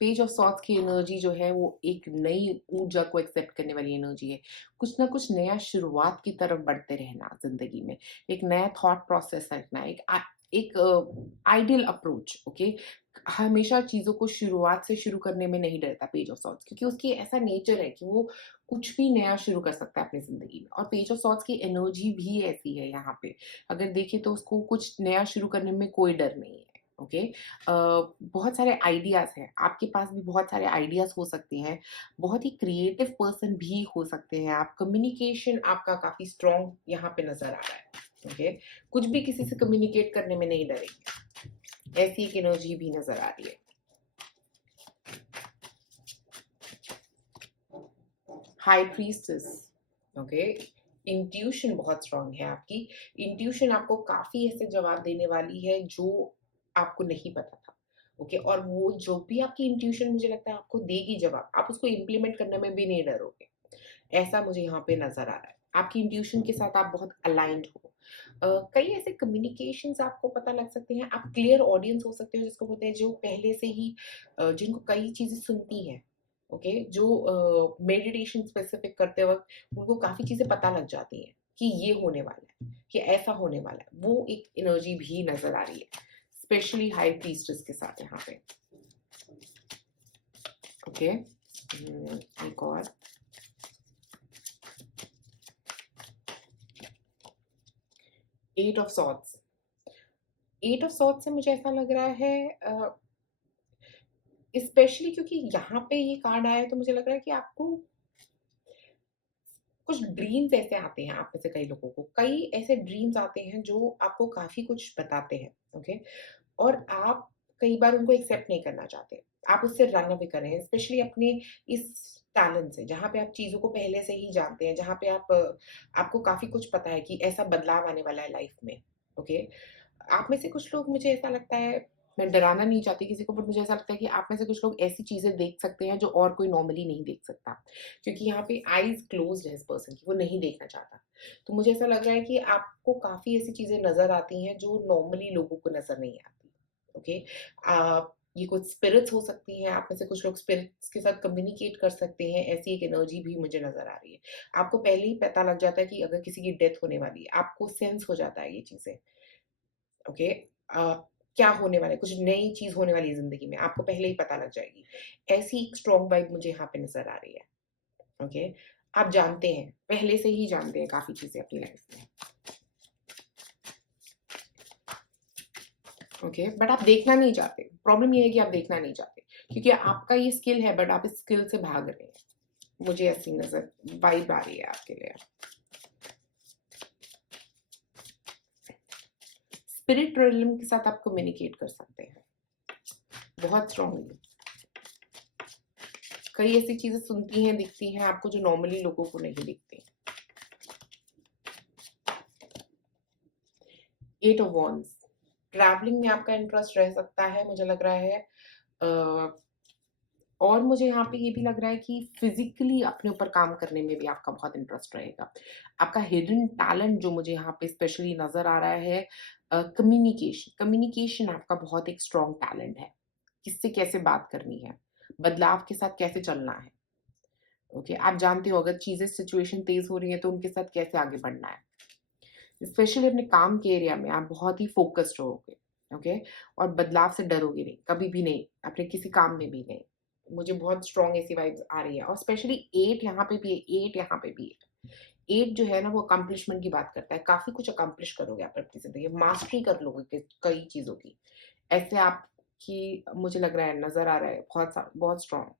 Page of swords की एनर्जी जो है वो एक नई ऊर्जा को एक्सेप्ट करने वाली एनर्जी है। कुछ ना कुछ नया शुरुआत की तरफ बढ़ते रहना ज़िंदगी में। एक नया थॉट प्रोसेस रखना, एक आइडियल अप्रोच, ओके? हमेशा चीज़ों को शुरुआत से शुरू करने में नहीं डरता पेज ऑफ सॉर्ड्स, क्योंकि उसकी ऐसा नेचर है कि वो कुछ भी नया शुरू कर सकता है अपनी ज़िंदगी में, और पेज ऑफ सॉर्ड्स की एनर्जी भी ऐसी है यहाँ पे। अगर देखें तो उसको कुछ नया शुरू करने में कोई डर नहीं है, ओके? बहुत सारे आइडियाज़ हैं, आपके पास भी बहुत सारे आइडियाज़ हो सकते हैं, बहुत ही क्रिएटिव पर्सन भी हो सकते हैं आप, कम्युनिकेशन आपका काफ़ी स्ट्रॉन्ग यहाँ पे नज़र आ रहा है, ओके? कुछ भी किसी से कम्युनिकेट करने में नहीं डरेंगे, ऐसी एक एनर्जी भी नज़र आ रही है। High priestess, okay? इंट्यूशन बहुत स्ट्रॉन्ग है आपकी, इंट्यूशन आपको काफ़ी ऐसे जवाब देने वाली है जो आपको नहीं पता था, ओके? और वो जो भी आपकी इंट्यूशन मुझे लगता है आपको देगी जवाब, आप उसको इम्प्लीमेंट करने में भी नहीं डरोगे, ऐसा मुझे यहाँ पे नज़र आ रहा है। आपकी इंट्यूशन के साथ आप बहुत अलाइन्ड हो। कई ऐसे कम्युनिकेशंस आपको पता लग सकते हैं, आप क्लियर ऑडियंस हो सकते हो जिसको बोलते हैं, जो पहले से ही जिनको कई चीज़ें सुनती हैं, ओके? जो मेडिटेशन स्पेसिफिक करते वक़्त उनको काफ़ी चीज़ें पता लग जाती हैं कि ये होने वाला है, कि ऐसा होने वाला है। वो एक एनर्जी भी नज़र आ रही है, स्पेशली हाई प्रीस्टेस के साथ यहाँ पे, ओके? एक और। Eight of swords. Eight of swords से मुझे ऐसा लग रहा है, स्पेशली क्योंकि यहाँ पे ये कार्ड आया है तो मुझे लग रहा है कि आपको कुछ ड्रीम्स ऐसे आते हैं, आप में से कई लोगों को कई ऐसे ड्रीम्स आते हैं जो आपको काफ़ी कुछ बताते हैं, ओके? और आप कई बार उनको एक्सेप्ट नहीं करना चाहते। आप उससे रन अवे कर रहे हैं, स्पेशली अपने इस टैलेंट से, जहाँ पे आप चीज़ों को पहले से ही जानते हैं, जहाँ पे आपको काफ़ी कुछ पता है कि ऐसा बदलाव आने वाला है लाइफ़ में, ओके? आप में से कुछ लोग, मुझे ऐसा लगता है, मैं डराना नहीं चाहती किसी को, बट मुझे ऐसा लगता है कि आप में से कुछ लोग ऐसी चीज़ें देख सकते हैं जो और कोई नॉर्मली नहीं देख सकता। क्योंकि यहाँ पे आइज़ क्लोज़्ड है इस पर्सन की, वो नहीं देखना चाहता। तो मुझे ऐसा लग रहा है कि आपको काफ़ी ऐसी चीज़ें नज़र आती हैं जो नॉर्मली लोगों को नज़र नहीं आती, ओके? ये कुछ स्पिरिट्स हो सकती हैं, आप में से कुछ लोग स्पिरिट्स के साथ कम्युनिकेट कर सकते हैं, ऐसी एक एनर्जी भी मुझे नज़र आ रही है। आपको पहले ही पता लग जाता है कि अगर किसी की डेथ होने वाली है, आपको सेंस हो जाता है ये चीज़ें। ओके? क्या होने वाला है, कुछ नई चीज़ होने वाली है ज़िंदगी में, आपको पहले ही पता लग जाएगी। ऐसी एक स्ट्रॉन्ग वाइब मुझे यहाँ पे नज़र आ रही है, ओके? आप जानते हैं, पहले से ही जानते हैं काफ़ी चीज़ें अपनी लाइफ़ में, ओके? बट आप देखना नहीं चाहते, प्रॉब्लम ये है कि आप देखना नहीं चाहते, क्योंकि आपका ये स्किल है बट आप इस स्किल से भाग रहे हैं। मुझे ऐसी नज़र वाइब आ रही है आपके लिए। स्पिरिट रियल्म के साथ आप कम्युनिकेट कर सकते हैं, बहुत स्ट्रॉन्गली। कई ऐसी चीज़ें सुनती हैं, दिखती हैं आपको जो नॉर्मली लोगों को नहीं दिखती। Eight of wands. ट्रैवलिंग में आपका इंटरेस्ट रह सकता है, मुझे लग रहा है। अ, और मुझे यहाँ पे ये भी लग रहा है कि फिज़िकली अपने ऊपर काम करने में भी आपका बहुत इंटरेस्ट रहेगा। आपका हिडन टैलेंट जो मुझे यहाँ पे स्पेशली नज़र आ रहा है, कम्युनिकेशन। कम्युनिकेशन आपका बहुत एक स्ट्रॉन्ग टैलेंट है। किससे कैसे बात करनी है, बदलाव के साथ कैसे चलना है, ओके? आप जानते हो अगर चीज़ें सिचुएशन तेज़ हो रही है तो उनके साथ कैसे आगे बढ़ना है। स्पेशली अपने काम के एरिया में आप बहुत ही फ़ोकस्ड रहोगे, ओके? और बदलाव से डरोगे नहीं, कभी भी नहीं, अपने किसी काम में भी नहीं। मुझे बहुत स्ट्रॉन्ग ऐसी वाइब्स आ रही है, और स्पेशली 8 यहाँ पे भी है, 8 यहाँ पे भी है। 8 जो है ना वो अकम्प्लिशमेंट की बात करता है, काफ़ी कुछ अकम्प्लिश करोगे आप अपनी ज़िंदगी में, मास्टरी कर लोगे कई चीज़ों की। ऐसे आपकी मुझे लग रहा है, नज़र आ रहा है बहुत स्ट्रॉन्ग।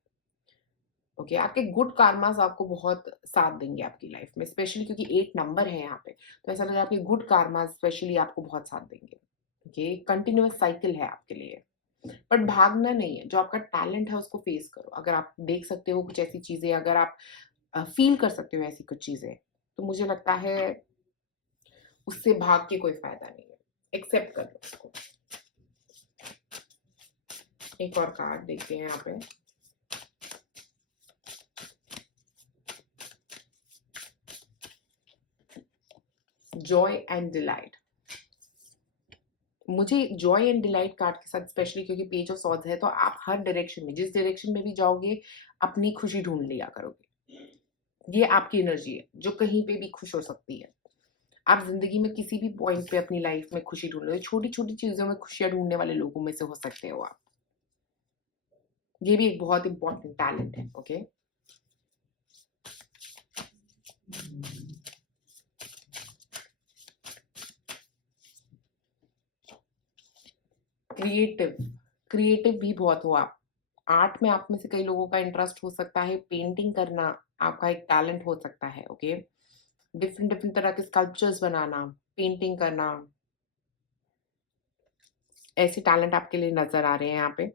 ओके, आपके गुड कार्मास आपको बहुत साथ देंगे आपकी लाइफ में, स्पेशली क्योंकि 8 नंबर है यहाँ पे, तो ऐसा लग रहा है आपके गुड कार्मास स्पेशली आपको बहुत साथ देंगे। ओके, कंटिन्यूअस साइकिल है आपके लिए। बट भागना नहीं है, जो आपका टैलेंट है उसको फेस करो। अगर आप देख सकते हो कुछ ऐसी चीज़ें, अगर आप फ़ील कर सकते हो ऐसी कुछ चीज़ें, तो मुझे लगता है उससे भाग के कोई फ़ायदा नहीं है। एक्सेप्ट कर लो उसको। एक और कार्ड देखते हैं यहाँ पे। Joy and delight. मुझे जॉय एंड डिलाइट कार्ड के साथ स्पेशली क्योंकि पेज ऑफ सॉर्ड्स है, तो आप हर डायरेक्शन में, जिस डायरेक्शन में भी जाओगे, अपनी खुशी ढूँढ लिया करोगे। ये आपकी एनर्जी है, जो कहीं पे भी खुश हो सकती है। आप ज़िंदगी में किसी भी पॉइंट पे अपनी लाइफ में खुशी ढूँढ लो, छोटी-छोटी चीज़ों में खुशियाँ ढूँढने वाले लोगों में से हो सकते हो आप। ये भी एक बहुत इम्पोर्टेंट टैलेंट है, ओके? क्रिएटिव, क्रिएटिव भी बहुत हो आप। आर्ट में आप में से कई लोगों का इंटरेस्ट हो सकता है, पेंटिंग करना आपका एक टैलेंट हो सकता है, ओके? डिफरेंट डिफरेंट तरह के स्कल्पचर्स बनाना, पेंटिंग करना, ऐसे टैलेंट आपके लिए नज़र आ रहे हैं यहाँ पे।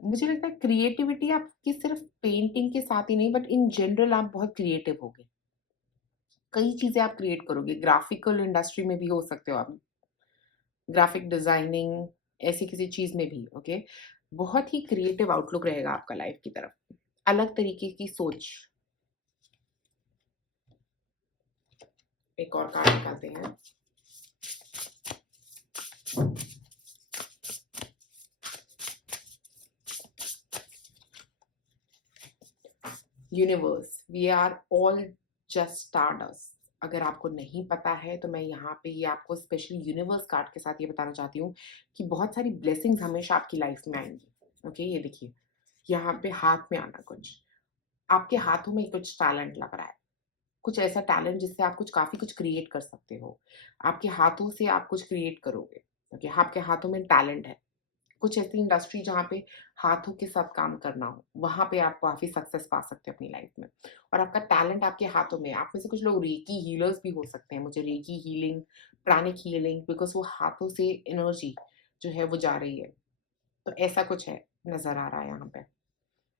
मुझे लगता है क्रिएटिविटी आपकी सिर्फ पेंटिंग के साथ ही नहीं, बट इन जनरल आप बहुत क्रिएटिव होगे। कई चीज़ें आप क्रिएट करोगे, ग्राफ़िकल इंडस्ट्री में भी हो सकते हो आप, ग्राफ़िक डिज़ाइनिंग, ऐसी किसी चीज़ में भी, ओके? बहुत ही क्रिएटिव आउटलुक रहेगा आपका लाइफ़ की तरफ, अलग तरीके की सोच। एक और कार्ड निकालते हैं। Universe, we are all just stardust. अगर आपको नहीं पता है तो मैं यहाँ पे ये आपको स्पेशली यूनिवर्स कार्ड के साथ ये बताना चाहती हूँ कि बहुत सारी ब्लेसिंग्स हमेशा आपकी लाइफ में आएंगी। ओके, ये देखिए, यहाँ पे हाथ में आना, कुछ आपके हाथों में कुछ टैलेंट लग रहा है, कुछ ऐसा टैलेंट जिससे आप कुछ काफी कुछ क्रिएट कर सकते हो। आपके हाथों से आप कुछ क्रिएट करोगे। ओके, आपके हाथों में टैलेंट है। कुछ ऐसी इंडस्ट्री जहाँ पे हाथों के साथ काम करना हो, वहाँ पे आप काफ़ी सक्सेस पा सकते हैं अपनी लाइफ में। और आपका टैलेंट आपके हाथों में है। आप में से कुछ लोग रेकी हीलर्स भी हो सकते हैं। मुझे recce healing, pranic healing, because वो हाथों से एनर्जी जो है वो जा रही है। तो ऐसा कुछ है, नज़र आ रहा है यहाँ पे।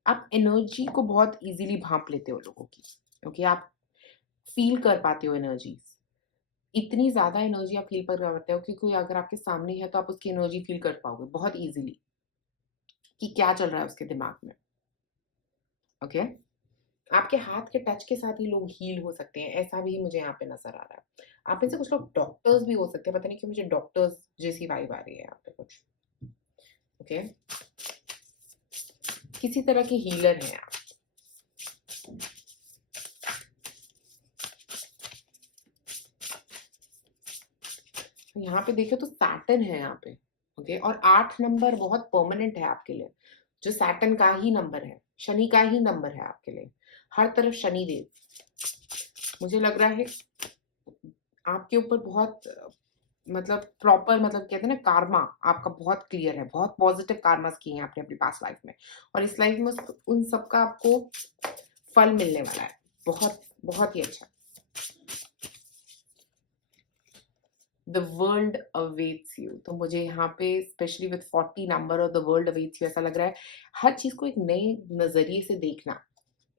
आप एनर्जी को बहुत ईज़िली भाँप लेते हो लोगों की, क्योंकि आप फ़ील कर पाते हो एनर्जीज़। इतनी ज़्यादा एनर्जी आप फ़ील कर पाते हो कि कोई अगर आपके सामने है तो आप उसकी एनर्जी फ़ील कर पाओगे बहुत ईज़िली। कि क्या चल रहा है उसके दिमाग में, ओके? आपके हाथ के टच के साथ ही लोग हील हो सकते हैं, ऐसा भी मुझे यहाँ पे नज़र आ रहा है। आप में से कुछ लोग डॉक्टर्स भी हो सकते हैं, पता नहीं क्यों मुझे डॉक्टर्स जैसी वाइब आ रही है यहाँ पे कुछ, ओके? किसी तरह के हीलर हैं आप। यहाँ पे देखिए तो सैटर्न है यहाँ पे, ओके? और 8 नंबर बहुत परमानेंट है आपके लिए, जो सैटर्न का ही नंबर है, शनि का ही नंबर है आपके लिए। हर तरफ शनिदेव, मुझे लग रहा है आपके ऊपर बहुत मतलब प्रॉपर, मतलब कहते हैं ना, कार्मा आपका बहुत क्लियर है, बहुत पॉजिटिव कार्मास किए हैं आपने अपनी पास्ट लाइफ में, और इस लाइफ में उन सबका आपको फल मिलने वाला है। बहुत बहुत ही अच्छा। द वर्ल्ड अवेट्स यू, तो मुझे यहाँ पे स्पेशली विद 40 नंबर और द वर्ल्ड अवेट्स यू ऐसा लग रहा है हर चीज को एक नए नजरिए से देखना,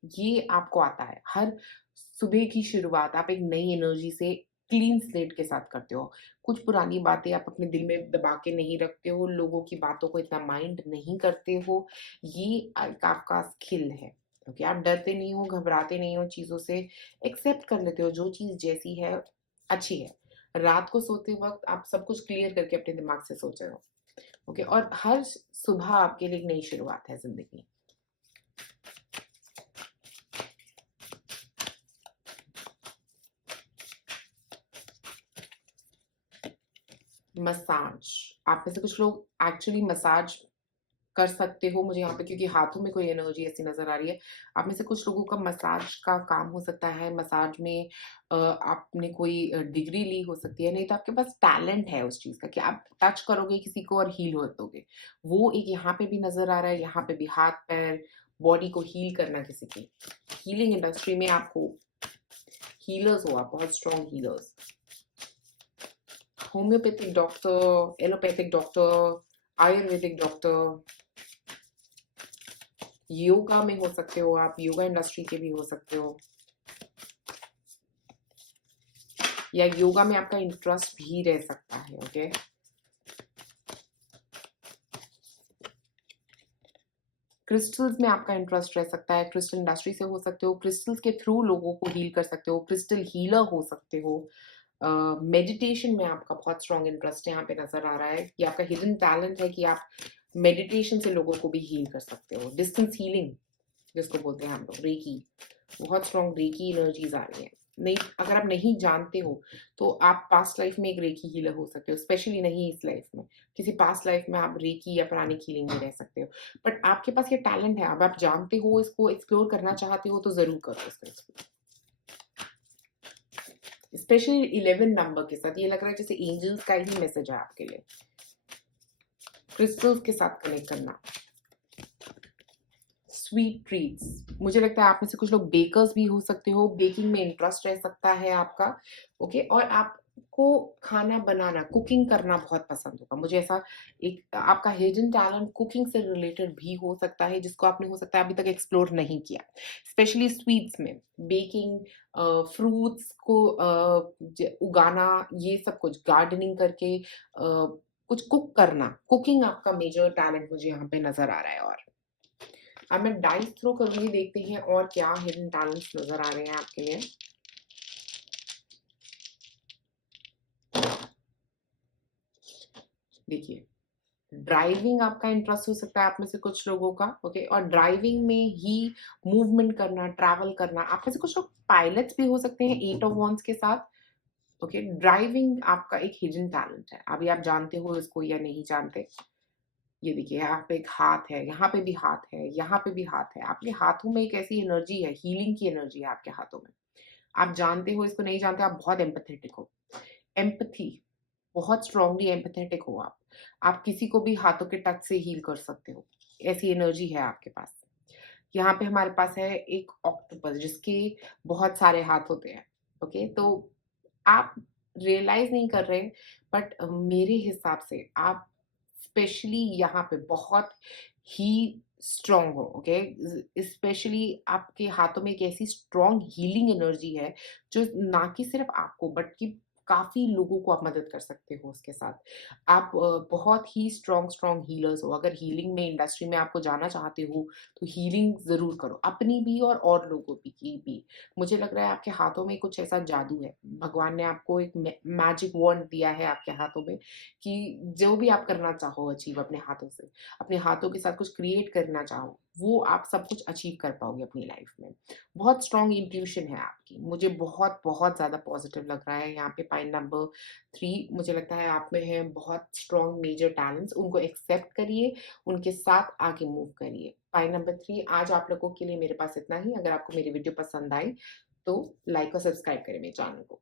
ये आपको आता है। हर सुबह की शुरुआत आप एक नई एनर्जी से, क्लीन स्लेट के साथ करते हो। कुछ पुरानी बातें आप अपने दिल में दबा के नहीं रखते हो, लोगों की बातों को इतना माइंड नहीं करते हो। ये एक आपका स्किल है, ओके? आप डरते नहीं हो, घबराते नहीं हो चीज़ों से, एक्सेप्ट कर लेते हो जो चीज़ जैसी है, अच्छी है। रात को सोते वक़्त आप सब कुछ क्लियर करके अपने दिमाग से सोच रहे हो, ओके? और हर सुबह आपके लिए एक नई शुरुआत है ज़िंदगी। मसाज, आप में से कुछ लोग एक्चुअली मसाज कर सकते हो। मुझे यहाँ पे क्योंकि हाथों में कोई एनर्जी ऐसी नज़र आ रही है। आप में से कुछ लोगों का मसाज का काम हो सकता है, मसाज में आपने कोई डिग्री ली हो सकती है, नहीं तो आपके पास टैलेंट है उस चीज़ का कि आप टच करोगे किसी को और हील हो दोगे। वो एक यहाँ पे भी नज़र आ रहा है, यहाँ पे भी हाथ-पैर, बॉडी को हील करना किसी की। हीलिंग इंडस्ट्री में आपको हीलर्स हो आप, बहुत strong healers. Homeopathic doctor, allopathic doctor, Ayurvedic doctor, yoga में हो सकते हो आप, योगा इंडस्ट्री के भी हो सकते हो, या योगा में आपका इंटरेस्ट भी रह सकता है। ओके, क्रिस्टल्स में आपका इंटरेस्ट रह सकता है, क्रिस्टल इंडस्ट्री से हो सकते हो, क्रिस्टल्स के थ्रू लोगों को हील कर सकते हो, क्रिस्टल हीलर हो सकते हो। मेडिटेशन में आपका बहुत स्ट्रॉन्ग इंटरेस्ट यहाँ पे नजर आ रहा है कि आपका हिडन टैलेंट है कि आप मेडिटेशन से लोगों को भी हील कर सकते हो। डिस्टेंस हीलिंग जिसको बोलते हैं हम लोग, रेकी, बहुत स्ट्रॉन्ग रेकी एनर्जीज आ रही हैं। नहीं, अगर आप नहीं जानते हो तो आप पास्ट लाइफ में एक रेकी हीलर हो सकते हो, स्पेशली नहीं इस लाइफ में, किसी पास्ट लाइफ में आप रेकी या प्राणिक हीलिंग में रह सकते हो। बट आपके पास ये टैलेंट है, अब आप जानते हो, इसको एक्सप्लोर करना चाहते हो तो जरूर करो इसको एक्सप्लोर। स्पेशली 11 नंबर के साथ ये लग रहा है जैसे एंजल्स का ही मैसेज है आपके लिए। क्रिस्टल्स के साथ कनेक्ट करना, स्वीट ट्रीट्स, मुझे लगता है आप में से कुछ लोग बेकर्स भी हो सकते हो, बेकिंग में इंटरेस्ट रह सकता है आपका। ओके, और आपको खाना बनाना, कुकिंग करना बहुत पसंद होगा। मुझे ऐसा एक आपका हिडन टैलेंट कुकिंग से रिलेटेड भी हो सकता है, जिसको आपने हो सकता है अभी तक एक्सप्लोर नहीं किया, स्पेशली स्वीट्स में, बेकिंग, फ्रूट्स को उगाना, ये सब कुछ गार्डनिंग करके कुछ कुक करना, कुकिंग आपका मेजर टैलेंट मुझे यहाँ पे नजर आ रहा है। और अब मैं डाइस थ्रो करूंगी, देखते हैं और क्या हिडन टैलेंट्स नजर आ रहे हैं आपके लिए। देखिए, ड्राइविंग आपका इंटरेस्ट हो सकता है आप में से कुछ लोगों का। ओके, और ड्राइविंग में ही मूवमेंट करना, ट्रैवल करना, आप में से कुछ लोग पायलट्स भी हो सकते हैं 8 ऑफ वॉन्ड्स के साथ। ओके, ड्राइविंग आपका एक हिडन टैलेंट है, अभी आप जानते हो इसको या नहीं जानते। ये देखिए, यहाँ पे एक हाथ है, यहाँ पे भी हाथ है, यहाँ पे भी हाथ है। आपके हाथों में एक ऐसी एनर्जी है, हीलिंग की एनर्जी है आपके हाथों में। आप जानते हो इसको, नहीं जानते, आप बहुत एम्पैथेटिक हो। एम्पैथी, बहुत स्ट्रांगली एम्पैथेटिक हो आप। आप किसी को भी हाथों के टच से हील कर सकते हो, ऐसी एनर्जी है आपके पास। यहाँ पे हमारे पास है एक ऑक्टोपस जिसके बहुत सारे हाथ होते हैं। ओके, तो आप रियलाइज नहीं कर रहे, बट मेरे हिसाब से आप स्पेशली यहाँ पे बहुत ही स्ट्रांग हो। ओके, स्पेशली आपके हाथों में एक ऐसी स्ट्रांग हीलिंग एनर्जी है जो ना कि सिर्फ आपको बट कि काफी लोगों को आप मदद कर सकते हो उसके साथ। आप बहुत ही स्ट्रांग स्ट्रांग हीलर्स हो। अगर हीलिंग में इंडस्ट्री में आपको जाना चाहते हो तो हीलिंग जरूर करो, अपनी भी और लोगों की भी। मुझे लग रहा है आपके हाथों में कुछ ऐसा जादू है, भगवान ने आपको एक मैजिक वॉन्ड दिया है आपके हाथों में कि जो भी आप करना चाहो अचीव अपने हाथों से, अपने हाथों के साथ कुछ क्रिएट करना चाहो, वो आप सब कुछ अचीव कर पाओगे अपनी लाइफ में। बहुत स्ट्रॉन्ग इंट्यूशन है आपकी, मुझे बहुत बहुत ज़्यादा पॉजिटिव लग रहा है। यहाँ पे पाइन नंबर 3, मुझे लगता है आप में है बहुत स्ट्रॉन्ग मेजर टैलेंट्स, उनको एक्सेप्ट करिए, उनके साथ आगे मूव करिए। पाइन नंबर 3, आज आप लोगों के लिए मेरे पास इतना ही। अगर आपको मेरी वीडियो पसंद आई तो लाइक और सब्सक्राइब करें मेरे चैनल को।